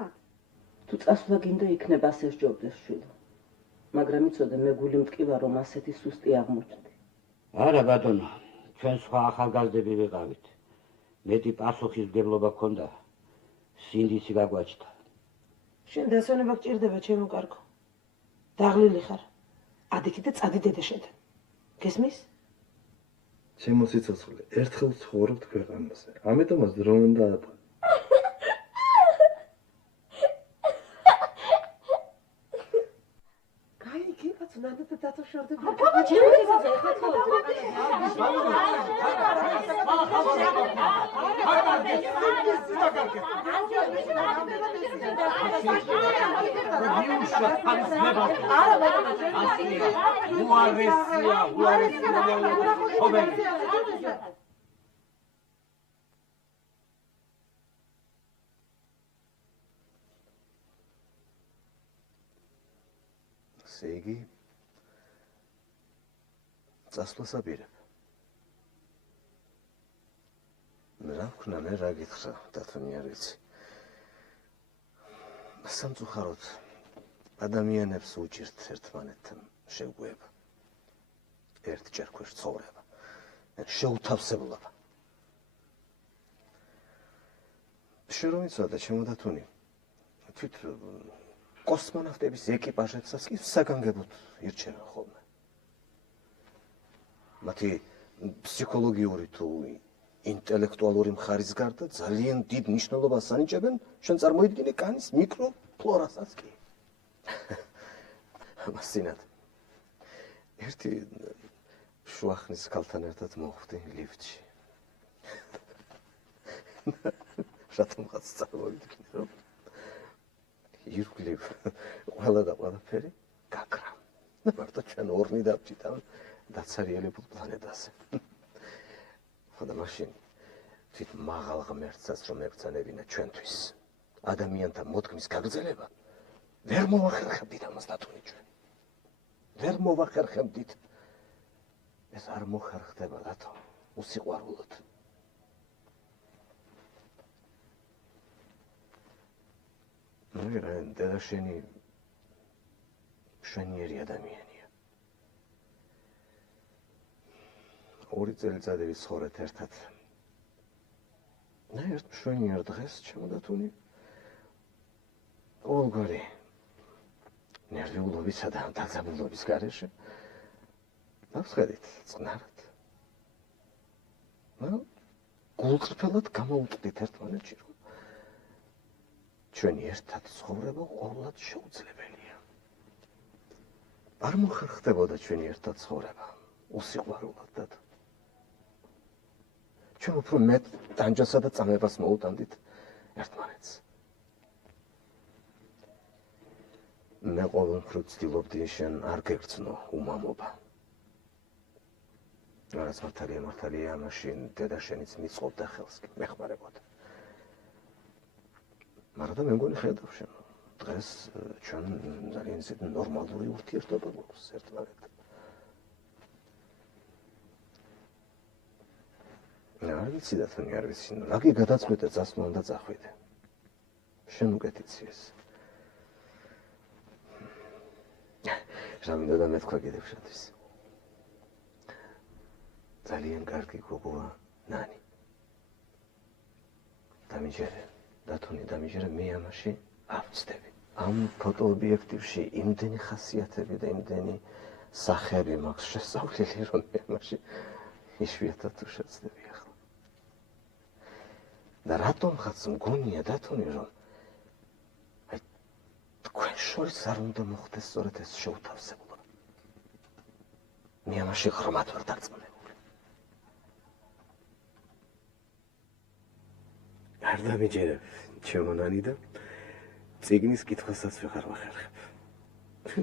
თუ წასვლა გინდა იქნება ასე სჯობდეს შვილო. მაგრამ იცოდე მე გული მტკივა რომ ასეთი სუსტი აღმოჩნდი. არა ბატონო, ჩვენ სხვა ახალგაზრდები ვიყავით. მეტი პასუხისმგებლობა გქონდა. სინდისი გაგვაჩნდა. შენ დასვენება გჭირდება ჩემო კარგო. დაღლილი ხარ. ადიქი და წადი დედაშენთან. გესმის? ჩემო სიცოცხლე, ერთხელ ცხოვრობთ ქვეყანაზე. ამიტომაც დრო უნდა ატყო. ნანდა დათო შორდება. სეიგი წასვლას აპირებ. რა ვქნა მე რა გითხრა დათონი არ ვიცი. სამწუხაროდ ადამიანებს უჭირთ ერთმანეთთან შეგვება. ერთჯერ ქვეშ ცხოვრება. შეუთავსებლობა. შენ რომ იცოდე ჩემო დათონი თვით კოსმონავტების ეკიპაჟებსაც კი საგანგებოდ ირჩევენ ხოლმე. მათი ფსიქოლოგიური თუ ინტელექტუალური მხარის გარდა ძალიან დიდ მნიშვნელობას ანიჭებენ შენ წარმოიდგინე კანის მიკროფლორასაც კი. ამასინად ერთი შუახნის ქალთან ერთად მოხვდი ლიფტში. რატომღაც წარმოიდგინე რომ ირგვლივ ყველა და ყველაფერი გაქრა. მარტო ჩვენ ორნი დავჭით ამ დაცარიელებულ პლანეტაზე. ხოდა მაშინ თვით მაღალ ღმერთსაც რომ ებრძანებინა ჩვენთვის ადამიანთა მოდგმის გაგრძელება ვერ მოვახერხებდით ამას დათუნი ჩვენ. ვერ მოვახერხებდით. ეს არ მოხერხდება დათო უსიყვარულოდ. მაგრამ დედა შენი მშვენიერი ადამიანია. ორი წელიწადი ვიცხოვრეთ ერთად. და ერთ მშვენიერ დღეს ჩემო დათუნი ყოველგვარი ნერვიულობისა და დაძაბულობის გარეშე დავსხედით წყნარად. და გულწრფელად გამოვუწვდით ერთმანეთში რომ ჩვენი ერთად ცხოვრება ყოვლად შეუძლებელია. არ მოხერხდებოდა ჩვენი ერთად ცხოვრება უსიყვარულოდ და ჩვენ უფრო მეტ ტანჯასა და წამებას მოუტანდით ერთმანეთს. მე ყოველ მხრივ ვცდილობდი შენ არ გეგრძნო უმამობა. რაც მართალია მაშინ დედა შენიც მიწყობდა ხელს კი მეხმარებოდა. მაგრამ მე მგონი ხედავ შენ დღეს ჩვენ ძალიან ისეთი ნორმალური ურთიერთობა გვაქვს ერთმანეთთან. არ ვიცი დათონი არ ვიცი რა კი გადაწყვეტე წასვლა უნდა წახვიდე. შენ უკეთიცი ეს. რა მინდა და მეთქვა კიდევ შენთვის. ძალიან კარგი გოგოა ნანი. დამიჯერე დათონი დამიჯერე მე ამაში არ ვცდები. ამ ფოტოობიექტივში იმდენი ხასიათები და იმდენი სახეები მაქვს შესწავლილი რომ მე ამაში იშვიათად თუ შეცდები ახლა. და რატომღაც მგონია დათონი რომ აი თქვენ შორის არ უნდა მოხდეს სწორედ ეს შეუთავსებლობა. მე ამაში ღრმად ვარ დარწმუნებული. არ დამიჯერებ ჩემო ნანი და წიგნის კითხვასაც ვეღარ ვახერხებ.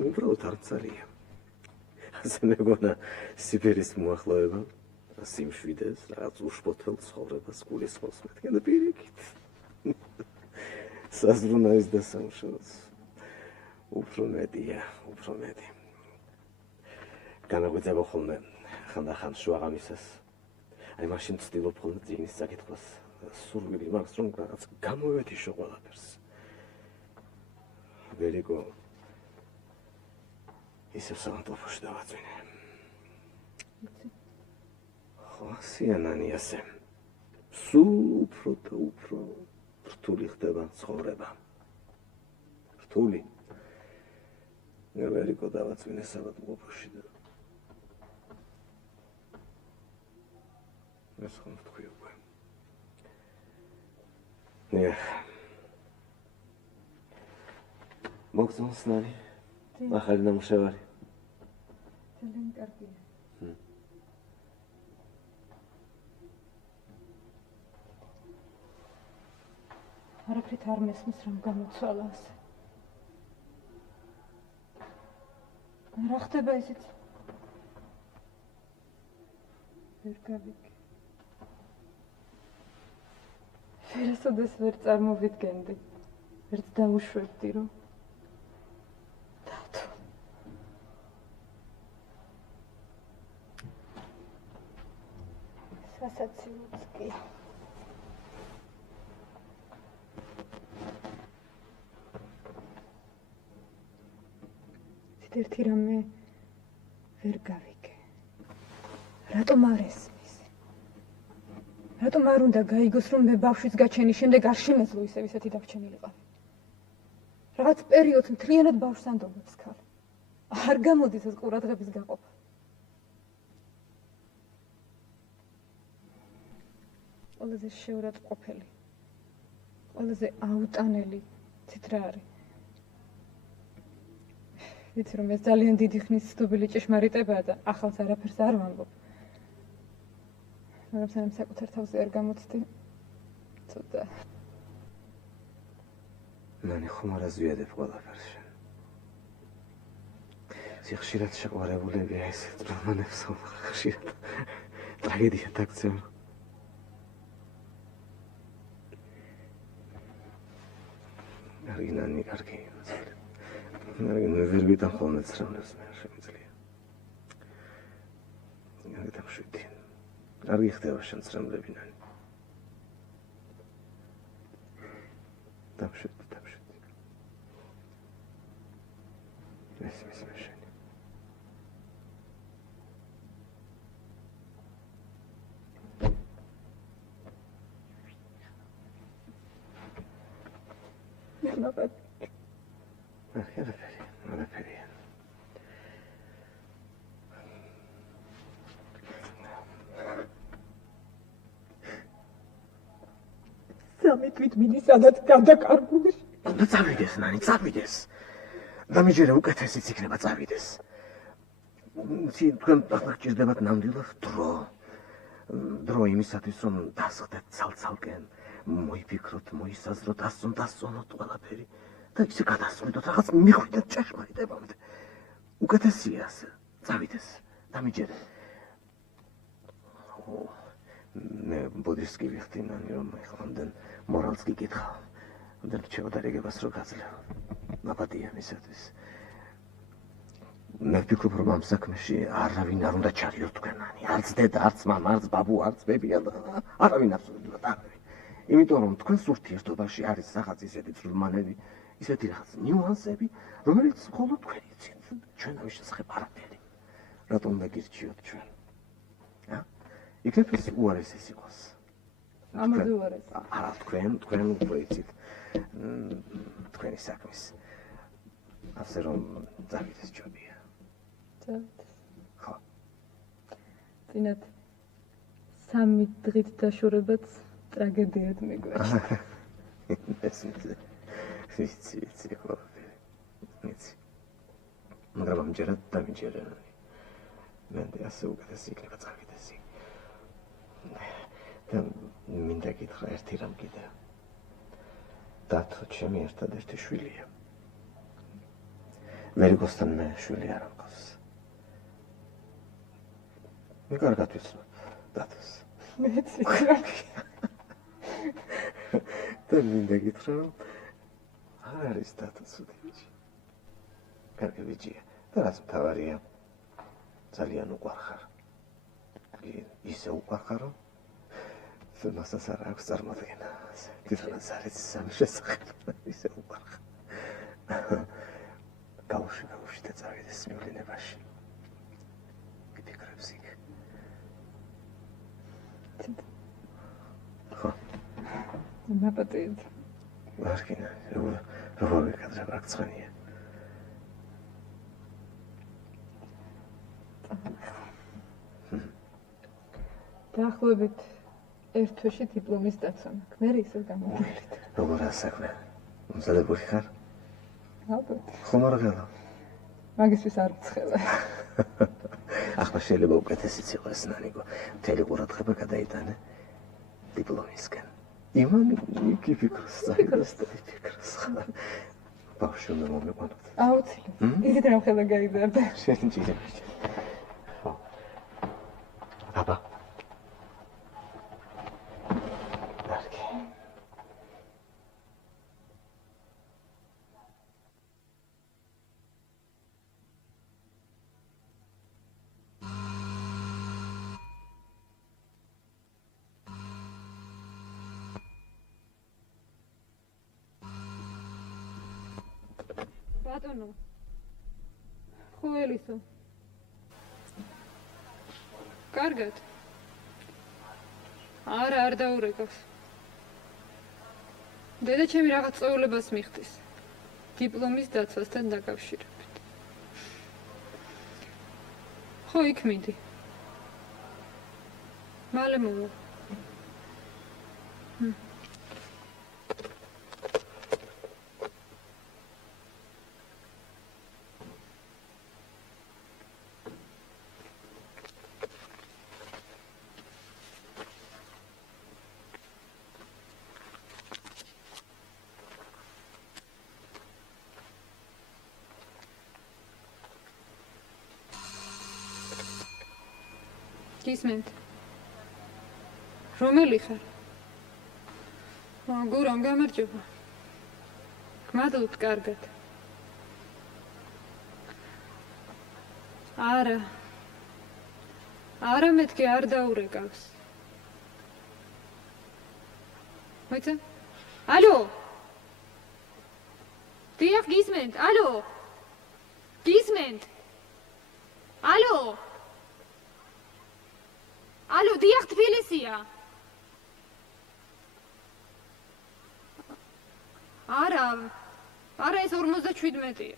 უბრალოდ არ მწარია. ასე მეგონა სიბერის მოახლოება სიმშვიდეს, რაღაც უშბოთელ ცხოვრებას გულისხმობს მეთქენ და პირიქით. საზრუნაის და სამშობლოს. უფრო მეტია, უფრო მეტი. განაგვიძება ხოლმე ხანდახან შუაღამისას. აი მაშინ ვცდილობ ხოლმე ძინის საკითხს სურვილი მაქვს რომ რაღაც გამოვეთიშო ყველაფერს. ვერიკო ისევ სამთოფოში დავაწვინე. ხო, სიანანი ასე. სულ უფრო და უფრო რთული ხდება ცხოვრება. რთული. ვერიკო დავაწვინე სამთოფოში და ეს ხომ თქვი უკვე. ნეх. მოგწონს ნანი? ახალი ნამუშევარი. ძალიან კარგია. არაფრით არ მესმის რომ გამოცვალა ასე. რა ხდება ისიც? ვერ გავიგე. ვერასოდეს ვერ წარმოვიდგენდი. ვერც დაუშვებდი რომ სასაცილოც კი. ერთი რამე ვერ გავიგე. რატომ არ ესმის? რატომ არ უნდა გაიგოს რომ მე ბავშვის გაჩენის შემდეგ არ შემეძლო ისევ ისეთი დარჩენილიყავი? რაღაც პერიოდს მთლიანად ბავშვს ანდობებს ქალი. არ გამოდის ეს ყურადღების გაყოფა. ყველაზე შეურაცხყოფელი, ყველაზე აუტანელი ცით რა არის. ვიცი რომ ეს ძალიან დიდი ხნის ცნობილი ჭეშმარიტებაა და ახალს არაფერს არ ვამბობ. მაგრამ სანამ საკუთარ თავზე არ გამოცდი, ცოტა. ნანი ხომ არ აზვიადებ ყველაფერს შენ. ხშირად შეყვარებულებია ესეთ რომანებს, ხშირად ტრაგედია დაგწევ. არგინანი კარგი. მე ვერ ვიტან ხოლმე ცრემლებს მე შემიძლია. მე დამშვიდი. არ გიხდება შენ ცრემლები ნანი. დამშვიდი. ეს შენ. ნაბად. არაფერი. სამი თვით მიდის სადაც გადაკარგული. წავიდეს ნანი, წავიდეს. დამიჯერე უკეთესიც იქნება წავიდეს. თქვენ ახლა გჭირდებათ ნამდვილად დრო იმისათვის რომ დასხდეთ ცალ-ცალკენ, მოიფიქროთ, მოისაზროთ, დასწონოთ ყველაფერი და ისე გადასწყვიტოთ რაღაც მიხვიდეთ ჭეშმარიტებამდე. უკეთესია ასე, წავიდეს, დამიჯერე. მე ბუდისტი ვიხდი ნანი რომ ეხლამდენ მორალს გიკითხავ. და რჩევა დარიგებას რო გაძლევ. ნაბადია მისათვის. მე ვფიქრობ რომ ამ საქმეში არავინ არ უნდა ჩარიოს თქვენანი. არც დედა, არც მამა, არც ბაბუ, არც ბებია და არავინ აბსოლუტურად არავინ. იმიტომ რომ თქვენს ურთიერთობაში არის რაღაც ისეთი ცრულმანები, ისეთი რაღაც ნიუანსები, რომელიც მხოლოდ თქვენ იცით. ჩვენ ამის შესახებ არაფერი. რატომ უნდა გირჩიოთ ჩვენ? იქნებ ეს უარესეს იყოს. ამაზე უარეს. არა, თქვენ უფრო იცით. თქვენი საქმის. ასე რომ წავიდეს ჯობია. წავიდეს. ხო. წინათ 3 დღით დაშორებაც ტრაგედიად მიგვაჩნდა. ეს ვიცი, ყველაფერი. ვიცი. მაგრამ ამჯერად დამიჯერე. მე ასე უკეთესი იქნება წავიდეს. და მინდა გითხრა ერთი რამ კიდევ. დათო ჩემი ერთადერთი შვილია. ვერიკოსთან მე შვილი არ მყავს. მე კარგად ვიცნობ დათოს. მეც ვიცნობ. და მინდა გითხრა რომ არ არის დათო ცუდი ბიჭი. კარგი ბიჭია და რაც მთავარია ძალიან უყვარხარ. ის ისე უყვარხარ, რომ მასაც არ აქვს წარმოდგენა. თვითონაც არ იცი სამი შესახებ, ისე უყვარხარ. გაუშვი და წავიდეს მივლინებაში. გიფიქრებს იქ. ხო. ნაპატიეთ. ვარკინა, როგორ ვიკადრებ აქ ცხენია. დაახლოებით ერთ თვეში დიპლომის დაცვა მაქვს. მე ისევ გამოდივლით. როგორ ასაქმე? მომზადებული ხარ? ალბათ. ხომ არ ღელა? მაგისთვის არ მცხელა. ახლა შეიძლება უკეთესიც იყოს ნანიკო. მთელი ყურადღება გადაიტანე დიპლომისკენ. იმან იქი ფიქრს წაიღოს და ფიქრს ხარ. ბავშვი უნდა მომიყვანოთ. აუცილებლად. ისეთ რამ ხელა გაიზარდა. შენ ჭირებს. ხო. აბა. ბატონო. ხუელისო. კარგად. არ დაურეკავს. დედა ჩემი რაღაც წვეულებას მიხდის. დიპლომის დაცვასთან დაკავშირებით. ხო, იქ მიდი. მალე მოვა. გისმენთ? რომელი ხარ? გურამ, გამარჯობა. გმადლობთ, კარგად. არა მეთქი არ დაურეკავს. მოიცა? ალო? დიახ, გისმენთ? ალო? გისმენთ? ალო? ალო, დიახ, თბილისია. არა, ეს 57-ია.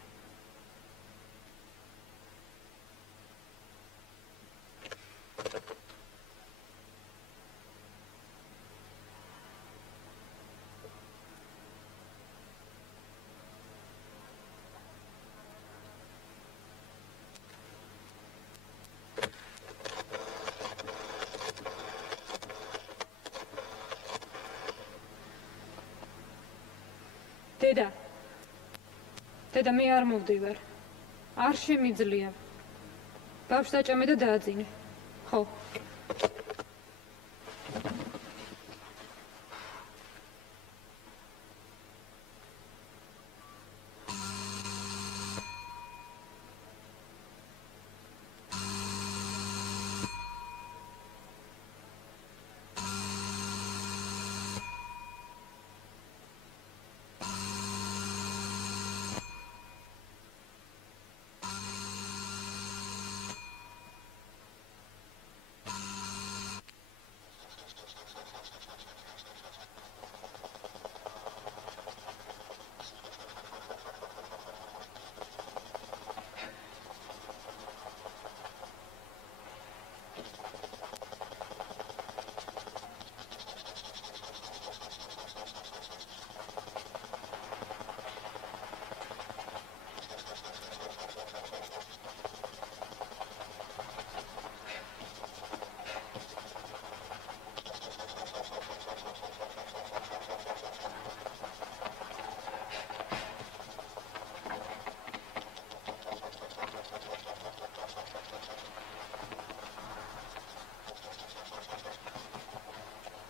დედა, მე არ მოვდივარ. არ შემიძლია. ბავშვს აჭამე და დააძინე. ხო.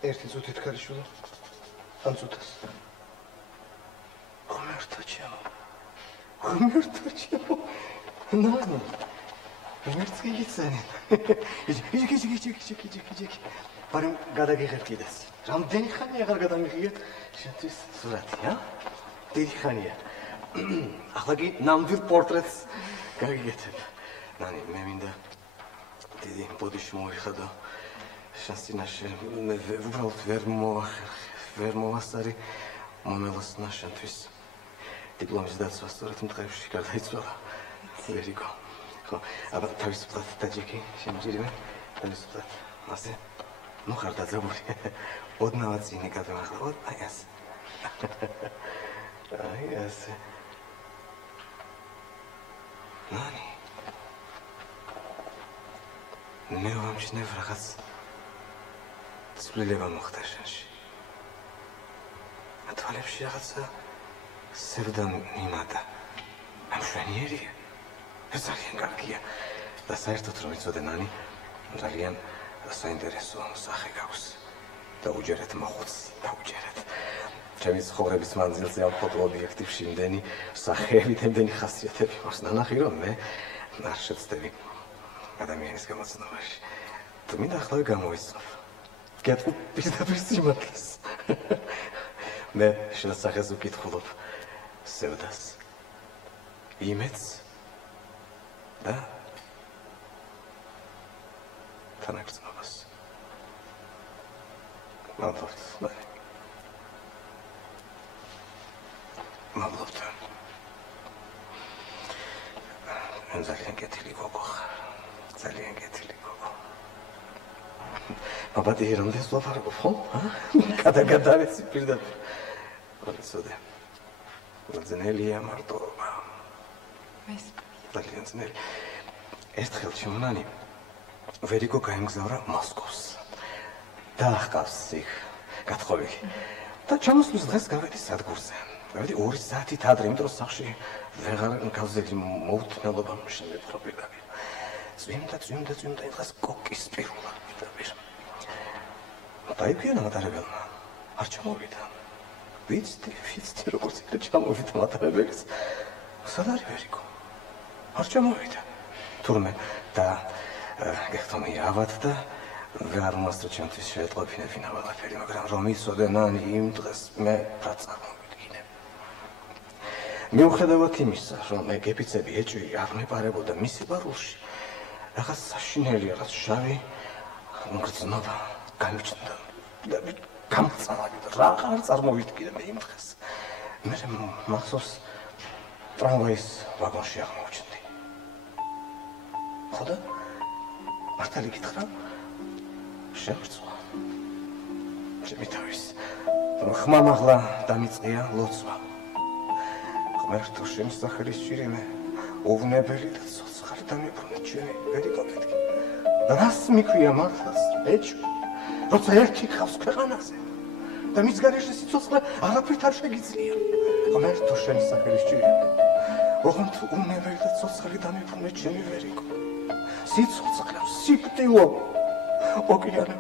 ერთი წუთით ქარიშვილო, ამ წუთას. ღმერთო ჩემო, ნანა, ვერც კი იცენენ. იჯი. მაგრამ გადაგიღებ კიდეს. რამდენი ხანი აღარ გადამიღიეთ შენთვის სურათი, ა? დიდი ხანია. ახლა კი ნამდვილ პორტრეტს გაგიგეთებ. ნანი, მე მინდა დიდი ბოდიში მოვიხადო. შენს წინაშე მე უბრალოდ ვერ მოვასწარი მომელოსნა შენთვის. დიპლომის დაცვა სწორედ იმ დღეებში გარდაიცვალა. ვერიკო. ხო, აბა თავისუფლად დაჯექი, შემიჯერიმე, თავისუფლად. ასე. ну ხარ დაძაბული. ოდნავად წინი გადმახლა, აი ასე. აი ასე. ნანი. მე ვამჩნევ რაღაც ცვლილება მოხდა შენში. თვალებში რაღაცა სევდა მიმატა. ამშვენიერია. ძალიან კარგია. და საერთოდ რომ იცოდე ნანი, ძალიან საინტერესო სახე გაქვს. დაუჯერეთ მოხუცი, დაუჯერეთ. ჩემი ცხოვრების მანძილზე ამ ფოტოობიექტივში იმდენი სახეები, იმდენი ხასიათები მაქვს ნანახი, რომ მე არ შეცდები ადამიანის გამოცნობაში. თუ მინდა ახლა გამოვისწრებ. გეტყვი პირდაპირ სიმართლეს. მე შენს სახეს ვკითხულობ სევდას. იმედს და თანაგრძნობას. მადლობთ. მადლობთ. ძალიან კეთილი გოგო ხარ. ძალიან კეთილი გოგო. აბა რამდენს ვაფარებ, ხო? გადაგადარեցი პირდაპირ. ოცოდე. ძნელია მარტოობა. ეს ძალიან ძნელი. ერთხელ ჩემნანი ვერიკო გაემგზავრა მოსკოვს. დაახკავს იქ გათხოვი. და ჩამოსვლის დღეს გავედი სადგურზე. გავედი 2 საათით ადრე, იმიტომ რომ სახში ვეღარ გავზედი მოუთმელობა შემეფრო პირდაპირ. წვიმდა დღეს კოკის პირულა პირდაპირ. დაიფიანა მატარებელმა. არ ჩამოვიდა. ვიცი როგორც იქნა ჩამოვიდა მატარებელის. სად არის ვერიკო? არ ჩამოვიდა. თურმე და გეხტომი ავად და ვერ მოსწრო ჩემთვის შეეტყობინებინა ყველაფერი, მაგრამ რომ იცოდე ნანი იმ დღეს მე რა წარმოვიდგინე. მიუხედავად იმისა, რომ ეგეპიცები ეჭვი არ მეპარებოდა მის სიყვარულში, რაღაც საშინელი, რაღაც შავი გრძნობა გამიჩნდა და გამწავალი რა არ წარმოვიდგინე მე იმ დღეს. მე მახსოვს ტრამვაის ვაგონში აღმოჩნდი. ხო და მართალი გითხრა შემრცვა. ჩემი თავის ხმა მაღლა დამიწყია ლოცვა. ღმერთო შენი სახელის ჭირიმე უვნებელი და ცოცხალი დამიბრუნე ჩემი ვერიკო მეთქი. რას მიქვია მართლაც ეჭვი, როცა ერთი ხავს ქვეყანაზე და მის გარეშე სიცოცხლე არაფრით არ შეგიძლია. ღმერთო შენი სახელის ჭირიმე ოღონდ უვნებელი და ცოცხალი დამიბრუნე ჩემი ვერიკო. სიცოცხლე, სიკვდილო, ოკეანე.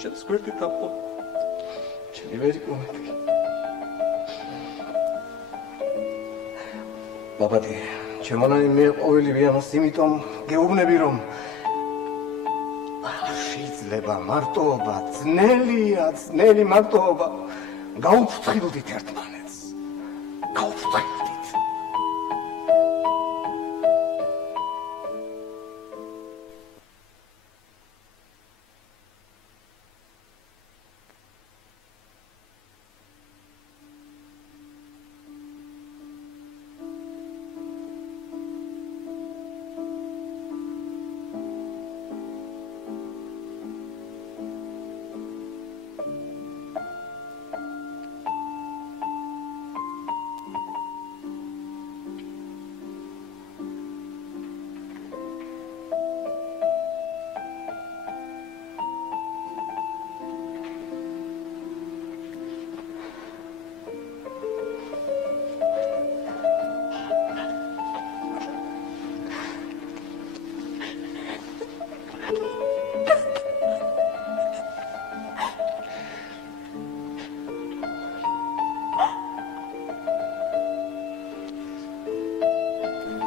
შენს გვერდით დაპყო. ჩემი ვერიკო მეთქი. ბაბათი, ჩემონანი მე ყოველივე ამას იმიტომ გეუბნები, რომ შეიძლება მარტოობა, ძნელი მარტოობა. გაუფრთხილდით ერთმანეთს. გაუფრთხილდით.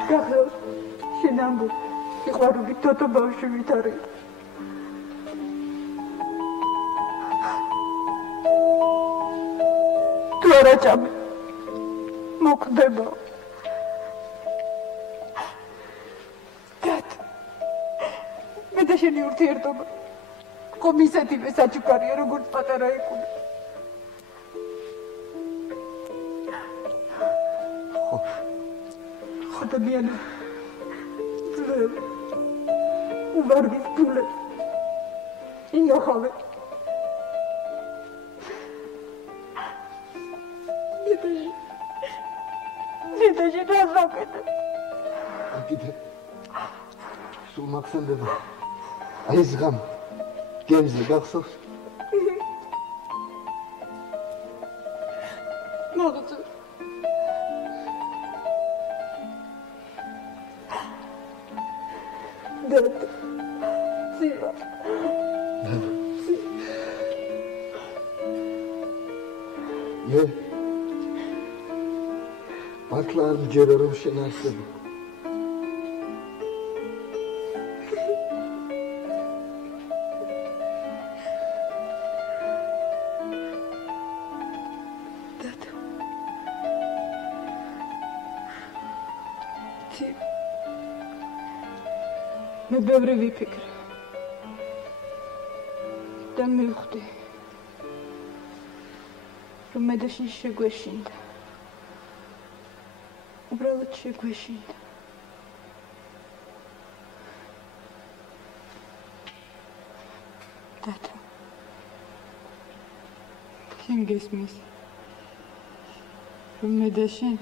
გახლავთ თოთო ბავშვი ვით არის. თუ არა ჭამე, მოკვდება. მე და შენი ურთიერთობა ხომ ისეთივე საჩუქარია, როგორც პატარა ეკუნა. ხოდებიან ძველ უვარდის ფულებს ინახავე. ზედაში რაზაკეთე? კიდე სულ მახსენდება. აი ეს ღამ გემზე გახსოვს? მოგწევ. დად ძივა. მართლა არ მჯერა რომ შენ არსებობ. მე ბევრი ვიფიქრე და მივხვდი რომ მე და შენ შეგვეშინდა. უბრალოდ შეგვეშინდა. დათო, შენ გესმის რომ მე და შენ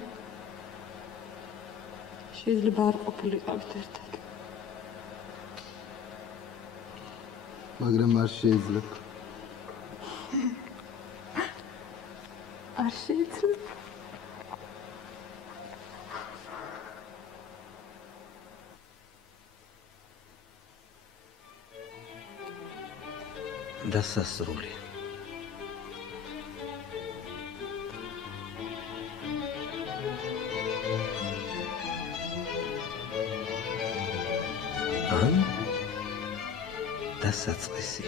შეიძლება არ ყოფილიყავით ერთად. მაგრამ არ შეიძლება. არ შეიძლება. დასასრული. ან დასაწყისი.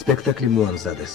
სპექტაკლი მოამზადეს.